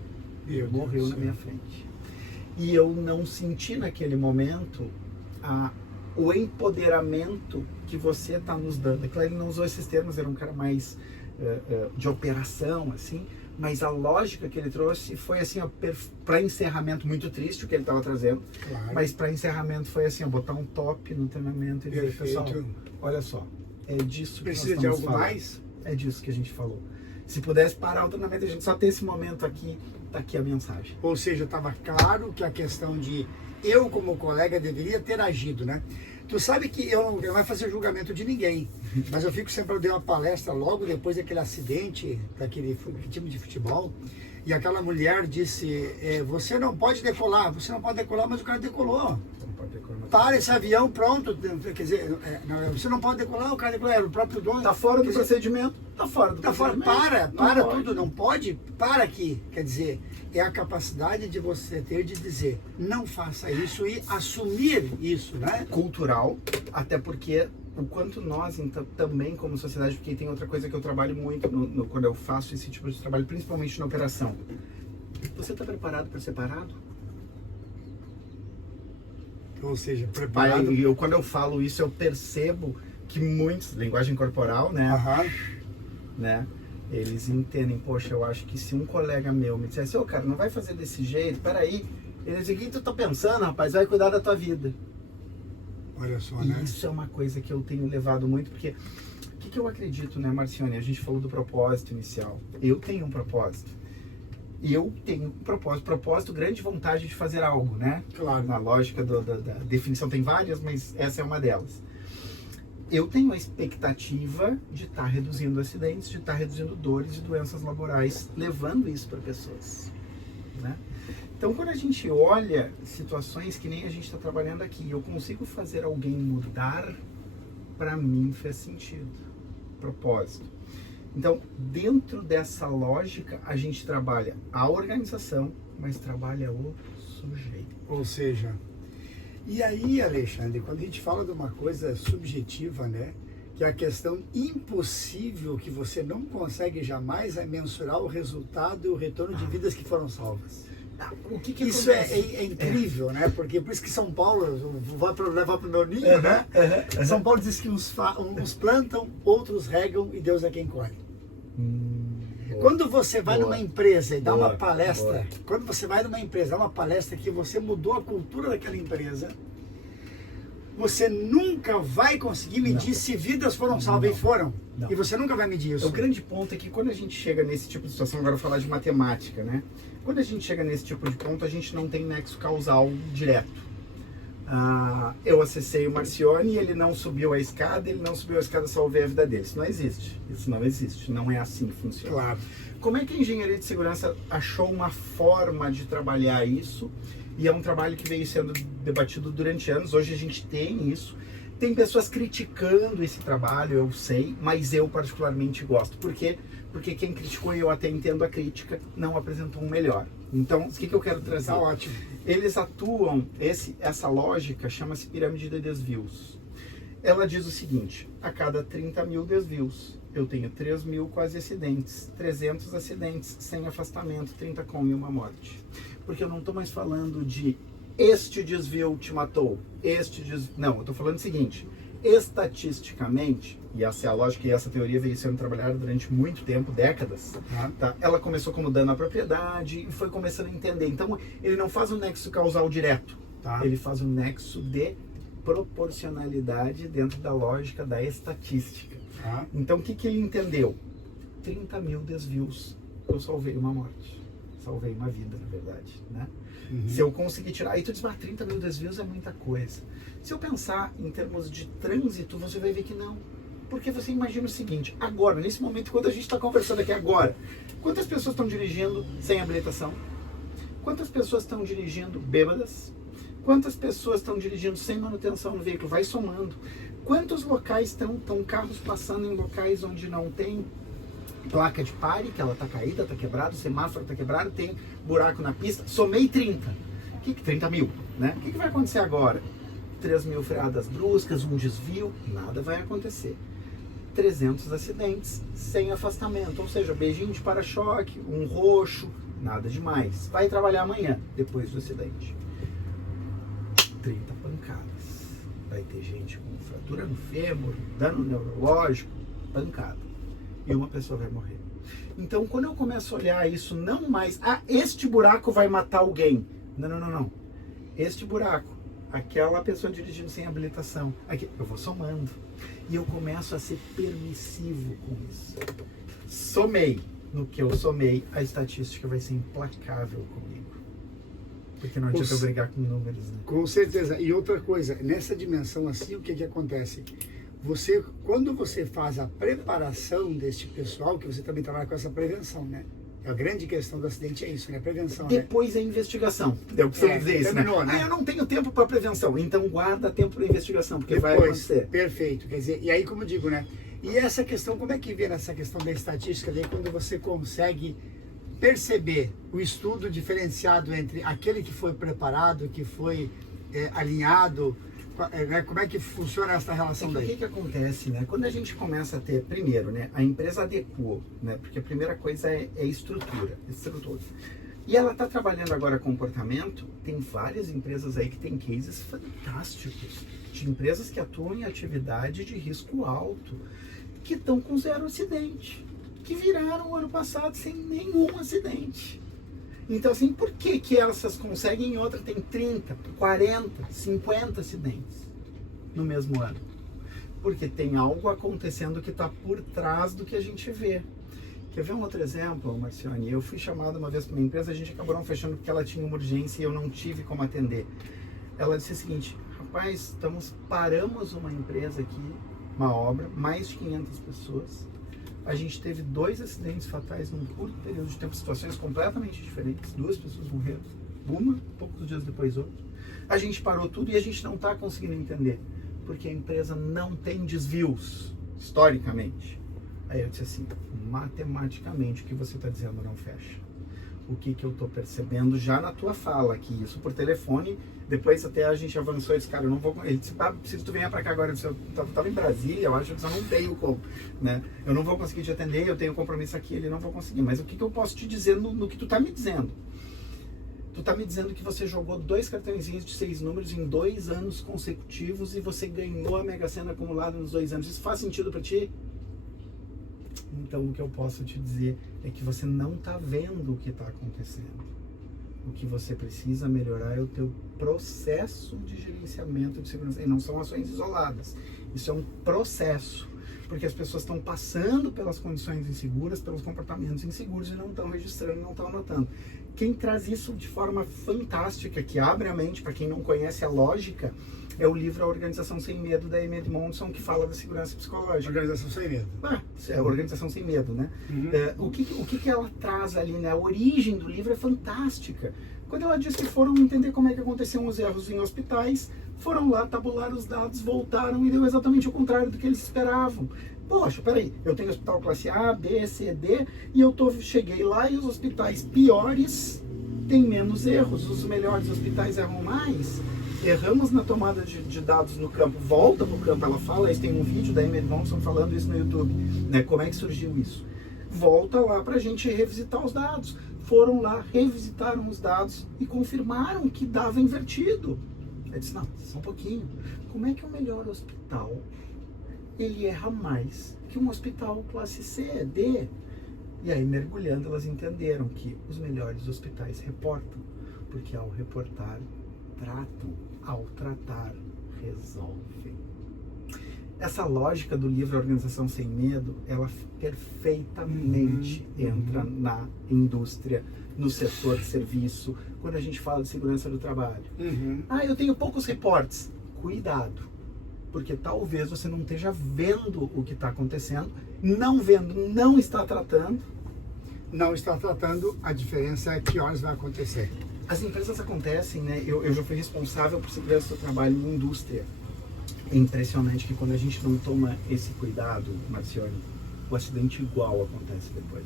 Morreu na minha frente. E eu não senti naquele momento o empoderamento que você está nos dando. É claro, ele não usou esses termos, era um cara mais de operação, assim, mas a lógica que ele trouxe foi assim, para encerramento, muito triste o que ele estava trazendo, Claro. mas para encerramento foi assim, botar um top no treinamento e dizer, pessoal, olha só, é disso que Precisa nós de estamos algo falando. mais? É disso que a gente falou. Se pudesse parar o treinamento, a gente só ter esse momento aqui, tá aqui a mensagem. Ou seja, estava claro que a questão de eu, como colega, deveria ter agido, né? Tu sabe que eu não vai fazer julgamento de ninguém, mas eu fico sempre, eu dei uma palestra logo depois daquele acidente, daquele time de futebol, e aquela mulher disse, você não pode decolar, mas o cara decolou. Para esse avião, pronto, quer dizer, você não pode decolar, o cara decolou, era o próprio dono. Tá fora do procedimento, tá fora do procedimento. Para tudo, não pode, para aqui. Quer dizer, é a capacidade de você ter de dizer, não faça isso e assumir isso, né? Cultural, até porque o quanto nós também como sociedade, porque tem outra coisa que eu trabalho muito quando eu faço esse tipo de trabalho, principalmente na operação. Você está preparado para ser parado? Ou seja, preparado. Quando eu falo isso, eu percebo que muitos, linguagem corporal, né? Né? Eles entendem, poxa, eu acho que se um colega meu me dissesse, ô cara, não vai fazer desse jeito, peraí. Eles dizem, o que tu tá pensando, rapaz? Vai cuidar da tua vida. Olha só, E né? isso é uma coisa que eu tenho levado muito, porque o que eu acredito, né, Marcione? A gente falou do propósito inicial. Eu tenho um propósito. Eu tenho um propósito, grande vontade de fazer algo, né? Claro. Na lógica da definição tem várias, mas essa é uma delas. Eu tenho a expectativa de estar reduzindo acidentes, de estar reduzindo dores e doenças laborais, levando isso para pessoas, né? Então, quando a gente olha situações que nem a gente está trabalhando aqui, eu consigo fazer alguém mudar, para mim fez sentido. Propósito. Então, dentro dessa lógica, a gente trabalha a organização, mas trabalha o sujeito. Ou seja, e aí, Alexandre, quando a gente fala de uma coisa subjetiva, né, que é a questão impossível que você não consegue jamais mensurar o resultado e o retorno de vidas que foram salvas. O que Isso é incrível, né? Porque por isso que São Paulo, vou levar para o meu ninho, né? São Paulo diz que uns plantam, outros regam e Deus é quem colhe. Quando você vai numa empresa e dá uma palestra, quando você vai numa empresa, dá uma palestra que você mudou a cultura daquela empresa, você nunca vai conseguir medir se vidas foram salvas e foram. E você nunca vai medir isso. O grande ponto é que quando a gente chega nesse tipo de situação, agora eu vou falar de matemática, né? Quando a gente chega nesse tipo de ponto, a gente não tem nexo causal direto. Eu acessei o Marcione, ele não subiu a escada, salvei a vida dele. Isso não existe. Isso não existe. Não é assim que funciona. Claro. Como é que a engenharia de segurança achou uma forma de trabalhar isso? E é um trabalho que veio sendo debatido durante anos. Hoje a gente tem isso. Tem pessoas criticando esse trabalho, eu sei, mas eu particularmente gosto. Por quê? Porque quem criticou, e eu até entendo a crítica, não apresentou um melhor. Então, o que eu quero trazer? Tá ótimo. Eles atuam, essa lógica chama-se pirâmide de desvios. Ela diz o seguinte, a cada 30 mil desvios, eu tenho 3 mil quase acidentes, 300 acidentes sem afastamento, 30 com e uma morte. Porque eu não estou mais falando de este desvio te matou, não, eu estou falando o seguinte, estatisticamente, e essa é a lógica e essa teoria veio sendo trabalhada durante muito tempo, décadas, tá? Ela começou como dano à propriedade e foi começando a entender. Então, ele não faz um nexo causal direto, tá? Ele faz um nexo de proporcionalidade dentro da lógica da estatística. Então, o que ele entendeu? 30 mil desvios, eu salvei uma morte. Salvei uma vida, na verdade, né? Se eu conseguir tirar, aí tu diz, 30 mil desvios é muita coisa. Se eu pensar em termos de trânsito, você vai ver que não. Porque você imagina o seguinte, agora, nesse momento, quando a gente está conversando aqui agora, quantas pessoas estão dirigindo sem habilitação? Quantas pessoas estão dirigindo bêbadas? Quantas pessoas estão dirigindo sem manutenção no veículo? Vai somando. Quantos locais estão carros passando em locais onde não tem placa de pare, que ela está caída, está quebrada, o semáforo está quebrado, tem buraco na pista, somei 30. 30 mil, né? O que vai acontecer agora? 3 mil freadas bruscas, um desvio, nada vai acontecer. 300 acidentes sem afastamento, ou seja, beijinho de para-choque, um roxo, nada demais. Vai trabalhar amanhã, depois do acidente. 30 pancadas. Vai ter gente com fratura no fêmur, dano neurológico, pancada. E uma pessoa vai morrer. Então, quando eu começo a olhar isso, não mais, este buraco vai matar alguém. Não. Este buraco, aquela pessoa dirigindo sem habilitação, aqui, eu vou somando. E eu começo a ser permissivo com isso. Somei. No que eu somei, a estatística vai ser implacável comigo. Porque não adianta eu brigar com números, né? Com certeza. E outra coisa, nessa dimensão assim, o que acontece? Quando você faz a preparação deste pessoal, que você também trabalha com essa prevenção, né? A grande questão do acidente é isso, né? Prevenção, depois a investigação. Eu preciso dizer isso, terminou, né? Eu não tenho tempo para prevenção, então guarda tempo para investigação, porque vai acontecer. Perfeito. Quer dizer, e aí, como eu digo, né? E essa questão, como é que vê nessa questão da estatística, daí quando você consegue perceber o estudo diferenciado entre aquele que foi preparado, que foi alinhado, né? Como é que funciona essa relação daí? O que acontece, né? Quando a gente começa a ter, primeiro, né? A empresa adequou, né? Porque a primeira coisa é estrutura. E ela está trabalhando agora comportamento. Tem várias empresas aí que tem cases fantásticos de empresas que atuam em atividade de risco alto, que estão com 0 acidente, que viraram o ano passado sem nenhum acidente. Então, assim, por que essas conseguem e outra tem 30, 40, 50 acidentes no mesmo ano? Porque tem algo acontecendo que está por trás do que a gente vê. Quer ver um outro exemplo, Marcione? Eu fui chamado uma vez para uma empresa, a gente acabou não fechando porque ela tinha uma urgência e eu não tive como atender. Ela disse o seguinte: rapaz, paramos uma empresa aqui, uma obra, mais de 500 pessoas. A gente teve 2 acidentes fatais num curto período de tempo, situações completamente diferentes. 2 pessoas morreram, uma, poucos dias depois outra. A gente parou tudo e a gente não está conseguindo entender, porque a empresa não tem desvios, historicamente. Aí eu disse assim, matematicamente o que você está dizendo não fecha. O que eu estou percebendo já na tua fala aqui, isso por telefone, depois até a gente avançou, esse cara, eu não vou, ele disse, preciso que tu venha para cá agora, eu estava em Brasília, eu acho que eu não tenho como, né? Eu não vou conseguir te atender, eu tenho um compromisso aqui, ele não vou conseguir, mas o que eu posso te dizer no que tu está me dizendo? Tu está me dizendo que você jogou 2 cartõezinhos de 6 números em 2 anos consecutivos e você ganhou a Mega Sena acumulada nos 2 anos, isso faz sentido para ti? Então, o que eu posso te dizer é que você não está vendo o que está acontecendo. O que você precisa melhorar é o teu processo de gerenciamento de segurança. E não são ações isoladas. Isso é um processo. Porque as pessoas estão passando pelas condições inseguras, pelos comportamentos inseguros e não estão registrando, não estão anotando. Quem traz isso de forma fantástica, que abre a mente para quem não conhece a lógica, é o livro A Organização Sem Medo, da Amy Edmondson, que fala da segurança psicológica. Organização Sem Medo. É a Organização Sem Medo, né? Uhum. O que ela traz ali, né? A origem do livro é fantástica. Quando ela diz que foram entender como é que aconteciam os erros em hospitais, foram lá tabular os dados, voltaram e deu exatamente o contrário do que eles esperavam. Poxa, peraí, eu tenho hospital classe A, B, C, D, e cheguei lá e os hospitais piores têm menos erros, os melhores hospitais erram mais. Erramos na tomada de dados no campo, volta para o campo, ela fala, tem um vídeo da Amy Edmondson falando isso no YouTube, né? Como é que surgiu isso? Volta lá para a gente revisitar os dados. Foram lá, revisitaram os dados e confirmaram que dava invertido. Eu disse, não, só um pouquinho. Como é que o melhor hospital, ele erra mais que um hospital classe C, D? E aí, mergulhando, elas entenderam que os melhores hospitais reportam, porque ao reportar, tratam, ao tratar, resolvem. Essa lógica do livro Organização Sem Medo, ela perfeitamente entra na indústria, no setor de serviço, quando a gente fala de segurança do trabalho. Eu tenho poucos reportes. Cuidado, porque talvez você não esteja vendo o que está acontecendo, não vendo, não está tratando. Não está tratando, a diferença é que horas vai acontecer. As empresas acontecem, né? Eu já fui responsável por segurança do trabalho em indústria. É impressionante que quando a gente não toma esse cuidado, Marcione, o acidente igual acontece depois.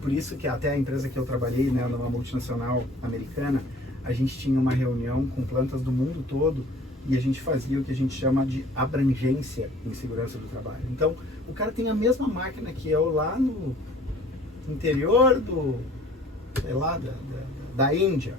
Por isso que até a empresa que eu trabalhei, né, numa multinacional americana, a gente tinha uma reunião com plantas do mundo todo e a gente fazia o que a gente chama de abrangência em segurança do trabalho. Então, o cara tem a mesma máquina que eu lá no interior do sei lá, da Índia,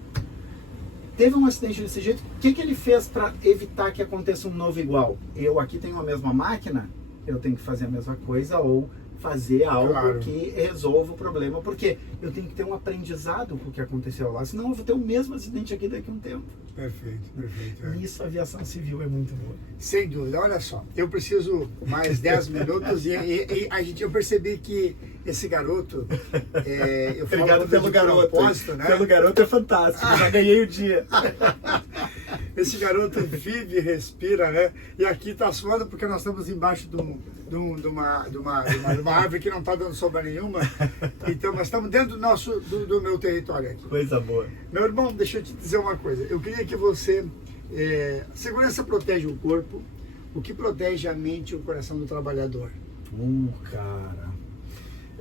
teve um acidente desse jeito, o que ele fez para evitar que aconteça um novo igual? Eu aqui tenho a mesma máquina, eu tenho que fazer a mesma coisa ou fazer algo que resolva o problema, porque eu tenho que ter um aprendizado com o que aconteceu lá, senão eu vou ter o mesmo acidente aqui daqui a um tempo. Perfeito, perfeito. Nisso a aviação civil é muito boa. Sem dúvida, olha só, eu preciso mais 10 minutos eu percebi que esse garoto, eu falo Obrigado pelo garoto, né? Pelo garoto é fantástico, já ganhei o dia. Esse garoto vive e respira, né? E aqui tá suando porque nós estamos embaixo de uma árvore que não está dando sombra nenhuma. Então, nós estamos dentro do meu território aqui. Coisa boa. Meu irmão, deixa eu te dizer uma coisa. Eu queria que você... segurança protege o corpo. O que protege a mente e o coração do trabalhador? Cara...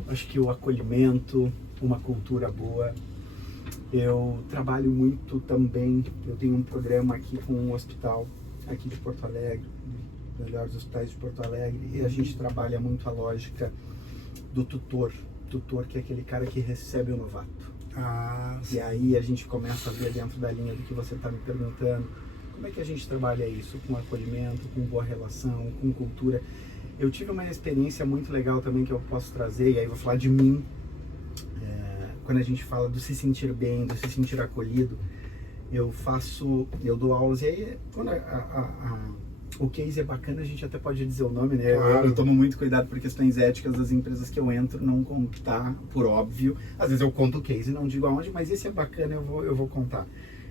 Acho que o acolhimento, uma cultura boa. Eu trabalho muito também, eu tenho um programa aqui com um hospital aqui de Porto Alegre, um dos melhores hospitais de Porto Alegre, e a gente trabalha muito a lógica do tutor que é aquele cara que recebe o novato. E aí a gente começa a ver dentro da linha do que você está me perguntando, como é que a gente trabalha isso? Com acolhimento, com boa relação, com cultura. Eu tive uma experiência muito legal também que eu posso trazer, e aí vou falar de mim, quando a gente fala do se sentir bem, do se sentir acolhido. Eu dou aulas, e aí quando o case é bacana, a gente até pode dizer o nome, né? Claro. Eu tomo muito cuidado por questões éticas das empresas que eu entro, não contar por óbvio. Às vezes eu conto o case, não digo aonde, mas esse é bacana, eu vou contar.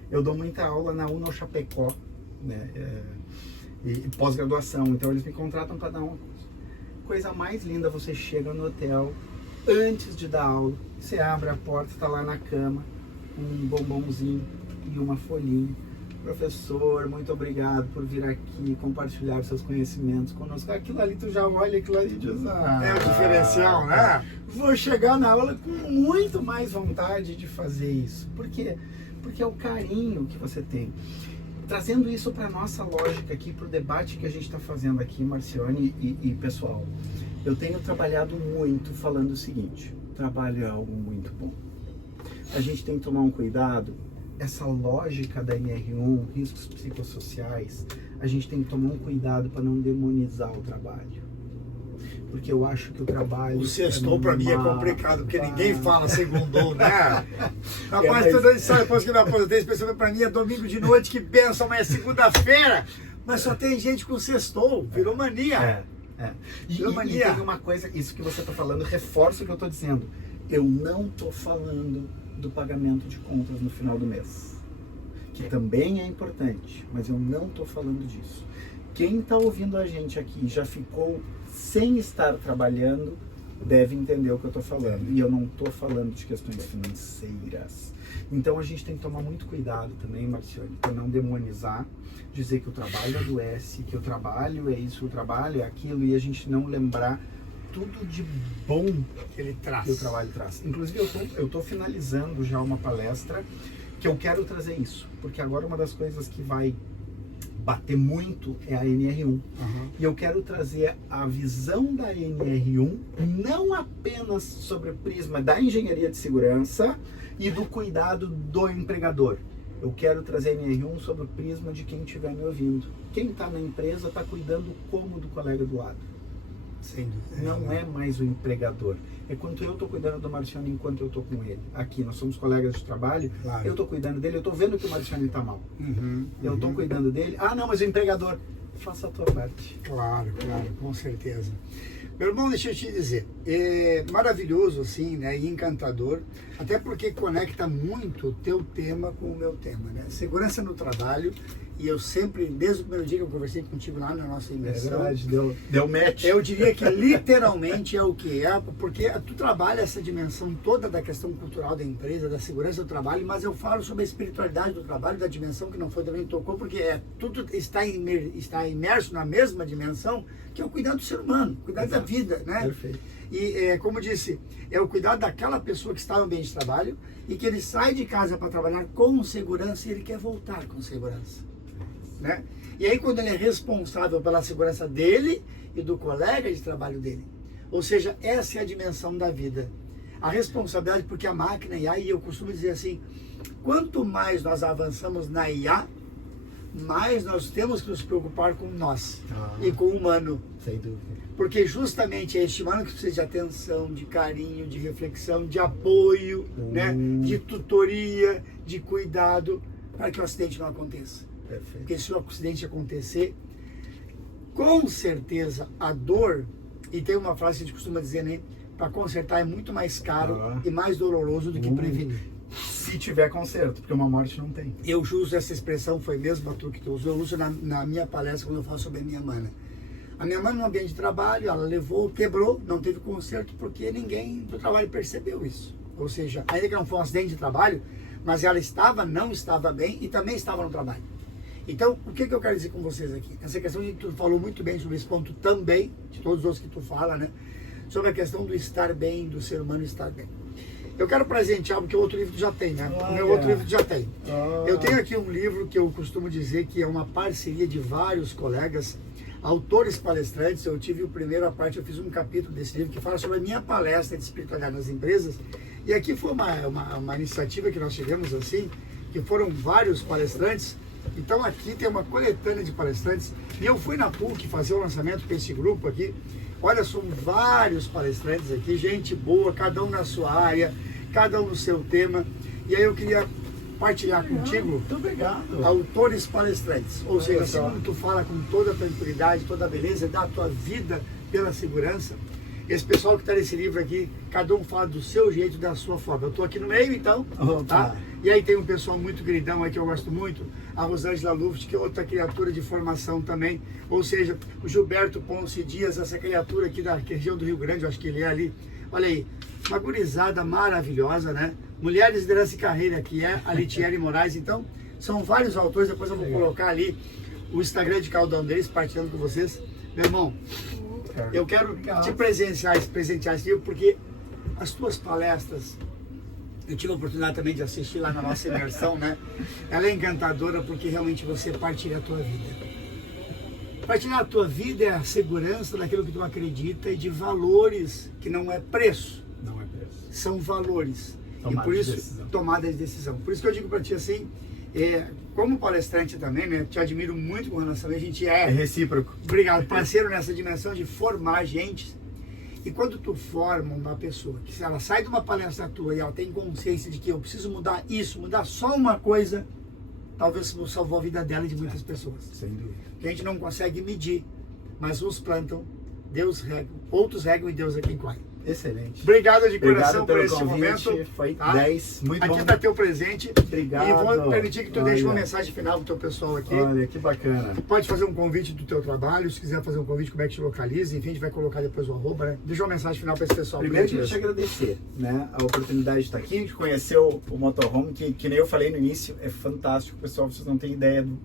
Eu dou muita aula na Uno Chapecó, né? E pós-graduação, então eles me contratam para dar uma coisa mais linda. Você chega no hotel, antes de dar aula, você abre a porta, está lá na cama, um bombonzinho e uma folhinha. Professor, muito obrigado por vir aqui compartilhar seus conhecimentos conosco. Aquilo ali, tu já olha aquilo ali e diz, é o diferencial, né? Vou chegar na aula com muito mais vontade de fazer isso. Por quê? Porque é o carinho que você tem. Trazendo isso para nossa lógica aqui, para o debate que a gente está fazendo aqui, Marcione e pessoal, eu tenho trabalhado muito falando o seguinte: trabalho é algo muito bom. A gente tem que tomar um cuidado, essa lógica da NR1, riscos psicossociais, a gente tem que tomar um cuidado para não demonizar o trabalho. Porque eu acho que o trabalho... O sextou para mim é complicado, porque ninguém fala segundou, né? Rapaz, toda vez depois que eu me aposentei, especialmente para mim, é domingo de noite, que benção, mas é segunda-feira. Mas só tem gente com sextou, virou mania. Virou mania. E tem uma coisa, isso que você está falando, reforça o que eu estou dizendo. Eu não estou falando do pagamento de contas no final do mês, que também é importante, mas eu não estou falando disso. Quem está ouvindo a gente aqui já ficou sem estar trabalhando, deve entender o que eu estou falando. E eu não estou falando de questões financeiras. Então a gente tem que tomar muito cuidado também, Marcione, para não demonizar, dizer que o trabalho adoece, que o trabalho é isso, o trabalho é aquilo, e a gente não lembrar tudo de bom que ele traz, que o trabalho traz. Inclusive eu estou finalizando já uma palestra que eu quero trazer isso, porque agora uma das coisas que vai bater muito é a NR1. E eu quero trazer a visão da NR1 não apenas sobre o prisma da engenharia de segurança e do cuidado do empregador. Eu quero trazer a NR1 sobre o prisma de quem estiver me ouvindo. Quem está na empresa está cuidando como do colega do lado. Não é mais o empregador. É quando eu estou cuidando do Marcione enquanto eu estou com ele. Aqui, nós somos colegas de trabalho, eu estou cuidando dele, eu estou vendo que o Marcione está mal. Eu estou cuidando dele. Ah, não, mas o empregador, faça a tua parte. Claro, com certeza. Meu irmão, deixa eu te dizer, é maravilhoso assim, né, e encantador, até porque conecta muito o teu tema com o meu tema, né? Segurança no trabalho. E eu sempre, desde o primeiro dia que eu conversei contigo lá na nossa imersão... É verdade, deu match. Eu diria que literalmente é o que é, porque tu trabalha essa dimensão toda da questão cultural da empresa, da segurança do trabalho, mas eu falo sobre a espiritualidade do trabalho, da dimensão que não foi também tocou, porque tudo está imerso na mesma dimensão, que é o cuidar do ser humano, cuidar da vida, né? Perfeito. E, como disse, é o cuidar daquela pessoa que está no ambiente de trabalho e que ele sai de casa para trabalhar com segurança e ele quer voltar com segurança. Né? E aí quando ele é responsável pela segurança dele e do colega de trabalho dele, ou seja, essa é a dimensão da vida. A responsabilidade, porque a máquina IA, e eu costumo dizer assim, quanto mais nós avançamos na IA, mais nós temos que nos preocupar com nós e com o humano. Sem dúvida. Porque justamente é este humano que precisa de atenção, de carinho, de reflexão, de apoio, né? De tutoria, de cuidado, para que o acidente não aconteça. Perfeito. Porque se o acidente acontecer, com certeza a dor, e tem uma frase que a gente costuma dizer, né? Para consertar é muito mais caro e mais doloroso do que prevenir. Se tiver conserto, porque uma morte não tem. Eu uso essa expressão, foi mesmo a tua que tu usou, eu uso na minha palestra quando eu falo sobre a minha mana. A minha mana no ambiente de trabalho, ela levou, quebrou, não teve conserto porque ninguém do trabalho percebeu isso. Ou seja, ainda que não foi um acidente de trabalho, mas ela não estava bem e também estava no trabalho. Então, o que eu quero dizer com vocês aqui? Essa questão de tu falou muito bem sobre esse ponto também, de todos os outros que tu fala, né? Sobre a questão do estar bem, do ser humano estar bem. Eu quero presentear, porque o outro livro tu já tem, né? O meu outro livro tu já tem. Eu tenho aqui um livro que eu costumo dizer que é uma parceria de vários colegas, autores palestrantes. Eu tive a primeira parte, eu fiz um capítulo desse livro que fala sobre a minha palestra de espiritualidade nas empresas. E aqui foi uma iniciativa que nós tivemos assim, que foram vários palestrantes. Então aqui tem uma coletânea de palestrantes. E eu fui na PUC fazer o lançamento para esse grupo aqui. Olha, são vários palestrantes aqui, gente boa, cada um na sua área, cada um no seu tema. E aí eu queria partilhar contigo. Muito obrigado. Autores palestrantes. Ou seja, assim como tu fala com toda a tranquilidade, toda a beleza, da tua vida pela segurança. Esse pessoal que está nesse livro aqui, cada um fala do seu jeito, da sua forma. Eu estou aqui no meio, então, tá? E aí tem um pessoal muito queridão aí que eu gosto muito, a Rosângela Luft, que é outra criatura de formação também. Ou seja, o Gilberto Ponce Dias, essa criatura aqui da região do Rio Grande, eu acho que ele é ali. Olha aí, uma gurizada maravilhosa, né? Mulheres, Liderança e Carreira, que é a Litiele Moraes. Então, são vários autores, depois eu vou colocar ali o Instagram de cada um deles, partilhando com vocês. Meu irmão, eu quero te presentear esse livro, porque as tuas palestras, eu tive a oportunidade também de assistir lá na nossa imersão, né? Ela é encantadora porque realmente você partilha a tua vida. Partilhar a tua vida é a segurança daquilo que tu acredita e de valores que não é preço. Não é preço. São valores. Tomada e por isso, de decisão. tomada de decisão. Por isso que eu digo para ti assim, como palestrante também, né? Te admiro muito com relação a gente É recíproco. obrigado, parceiro nessa dimensão de formar gente. E quando tu forma uma pessoa, que se ela sai de uma palestra tua e ela tem consciência de que eu preciso mudar isso, mudar só uma coisa, talvez salvou a vida dela e de muitas pessoas. Sem dúvida. Que a gente não consegue medir, mas uns plantam, Deus rega, outros regam e Deus é quem colhe. Excelente. Obrigado de coração por pelo esse convite, momento. Foi Tá? 10, muito Aqui bom. está teu presente. Obrigado. E vou permitir que tu deixe uma Olha. mensagem final pro teu pessoal aqui. Olha, que bacana. Pode fazer um convite do teu trabalho, se quiser fazer um convite, como é que te localiza, enfim, a gente vai colocar depois o arroba, né? Deixa uma mensagem final para esse pessoal. Primeiro, por queria te gentileza. agradecer, né? A oportunidade de estar aqui, de conhecer o Motorhome, que nem eu falei no início, é fantástico, pessoal. Vocês não têm ideia do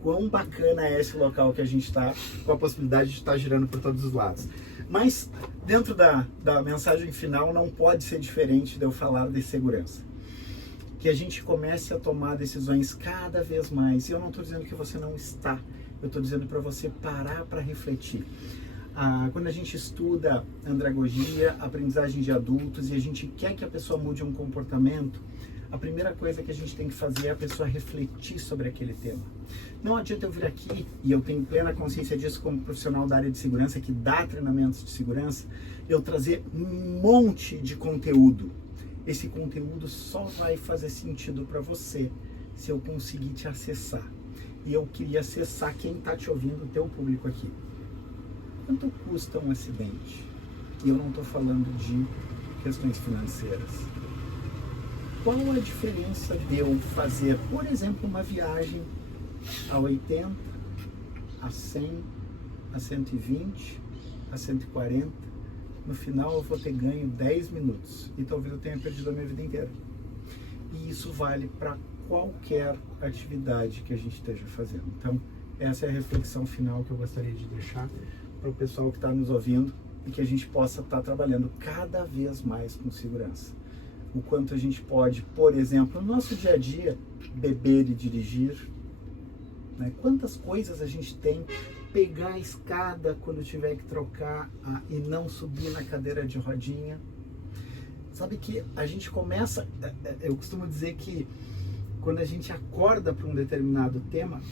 quão bacana é esse local que a gente está, com a possibilidade de estar girando por todos os lados. Mas, dentro da mensagem final, não pode ser diferente de eu falar de segurança. Que a gente comece a tomar decisões cada vez mais. E eu não estou dizendo que você não está, eu estou dizendo para você parar para refletir. Quando a gente estuda andragogia, aprendizagem de adultos, e a gente quer que a pessoa mude um comportamento, a primeira coisa que a gente tem que fazer é a pessoa refletir sobre aquele tema. Não adianta eu vir aqui, e eu tenho plena consciência disso como profissional da área de segurança, que dá treinamentos de segurança, eu trazer um monte de conteúdo. Esse conteúdo só vai fazer sentido para você se eu conseguir te acessar. E eu queria acessar quem está te ouvindo, o teu público aqui. Quanto custa um acidente? E eu não estou falando de questões financeiras. Qual a diferença de eu fazer, por exemplo, uma viagem a 80, a 100, a 120, a 140? No final eu vou ter ganho 10 minutos e talvez eu tenha perdido a minha vida inteira. E isso vale para qualquer atividade que a gente esteja fazendo. Então, essa é a reflexão final que eu gostaria de deixar para o pessoal que está nos ouvindo e que a gente possa estar trabalhando cada vez mais com segurança. O quanto a gente pode, por exemplo, no nosso dia a dia, beber e dirigir, né? Quantas coisas a gente tem, pegar a escada quando tiver que trocar e não subir na cadeira de rodinha. Sabe que a gente começa, eu costumo dizer que quando a gente acorda para um determinado tema,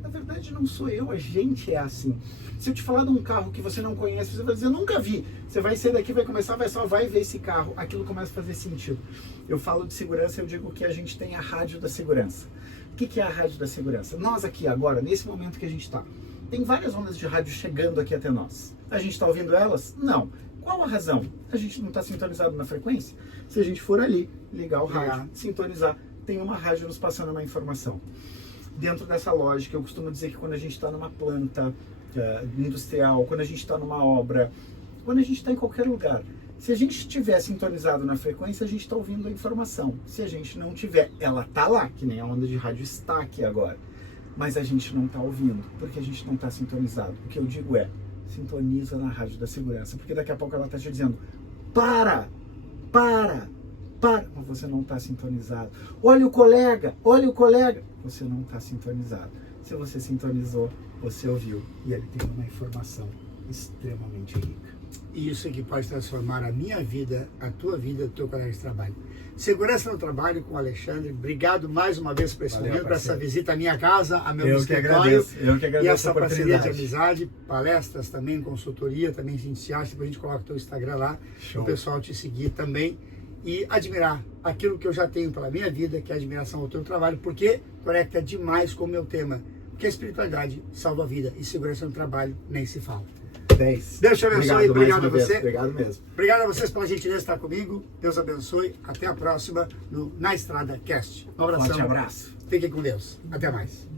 na verdade não sou eu, a gente é assim. Se eu te falar de um carro que você não conhece, você vai dizer, eu nunca vi. Você vai sair daqui, vai começar, vai ver esse carro, aquilo começa a fazer sentido. Eu falo de segurança, eu digo que a gente tem a rádio da segurança. O que é a rádio da segurança? Nós aqui agora, nesse momento que a gente está, tem várias ondas de rádio chegando aqui até nós. A gente está ouvindo elas? Não. Qual a razão? A gente não está sintonizado na frequência? Se a gente for ali, ligar o rádio, sintonizar, tem uma rádio nos passando uma informação. Dentro dessa lógica, eu costumo dizer que quando a gente está numa planta industrial, quando a gente está numa obra, quando a gente está em qualquer lugar, se a gente estiver sintonizado na frequência, a gente está ouvindo a informação. Se a gente não tiver, ela está lá, que nem a onda de rádio está aqui agora, mas a gente não está ouvindo, porque a gente não está sintonizado. O que eu digo é, sintoniza na rádio da segurança, porque daqui a pouco ela está te dizendo, para, mas você não está sintonizado. Olha o colega, você não está sintonizado. Se você sintonizou, você ouviu, e ele tem uma informação extremamente rica. E isso é que pode transformar a minha vida, a tua vida, o teu colega de trabalho. Segurança no trabalho com o Alexandre. Obrigado mais uma vez por esse momento, por essa visita à minha casa, ao meu escritório. Eu que agradeço e essa parceria de amizade, palestras também, consultoria, também a gente se acha, depois a gente coloca o teu Instagram lá, o pessoal te seguir também e admirar aquilo que eu já tenho pela minha vida, que é a admiração ao teu trabalho, porque conecta demais com o meu tema, porque a espiritualidade salva a vida e segurança no trabalho nem se fala. 10. Deus te abençoe, obrigado a você. Obrigado mesmo. Obrigado a vocês pela gentileza de estar comigo. Deus abençoe. Até a próxima no Na Estrada Cast. Um abração. Forte abraço. Fiquem com Deus. Até mais.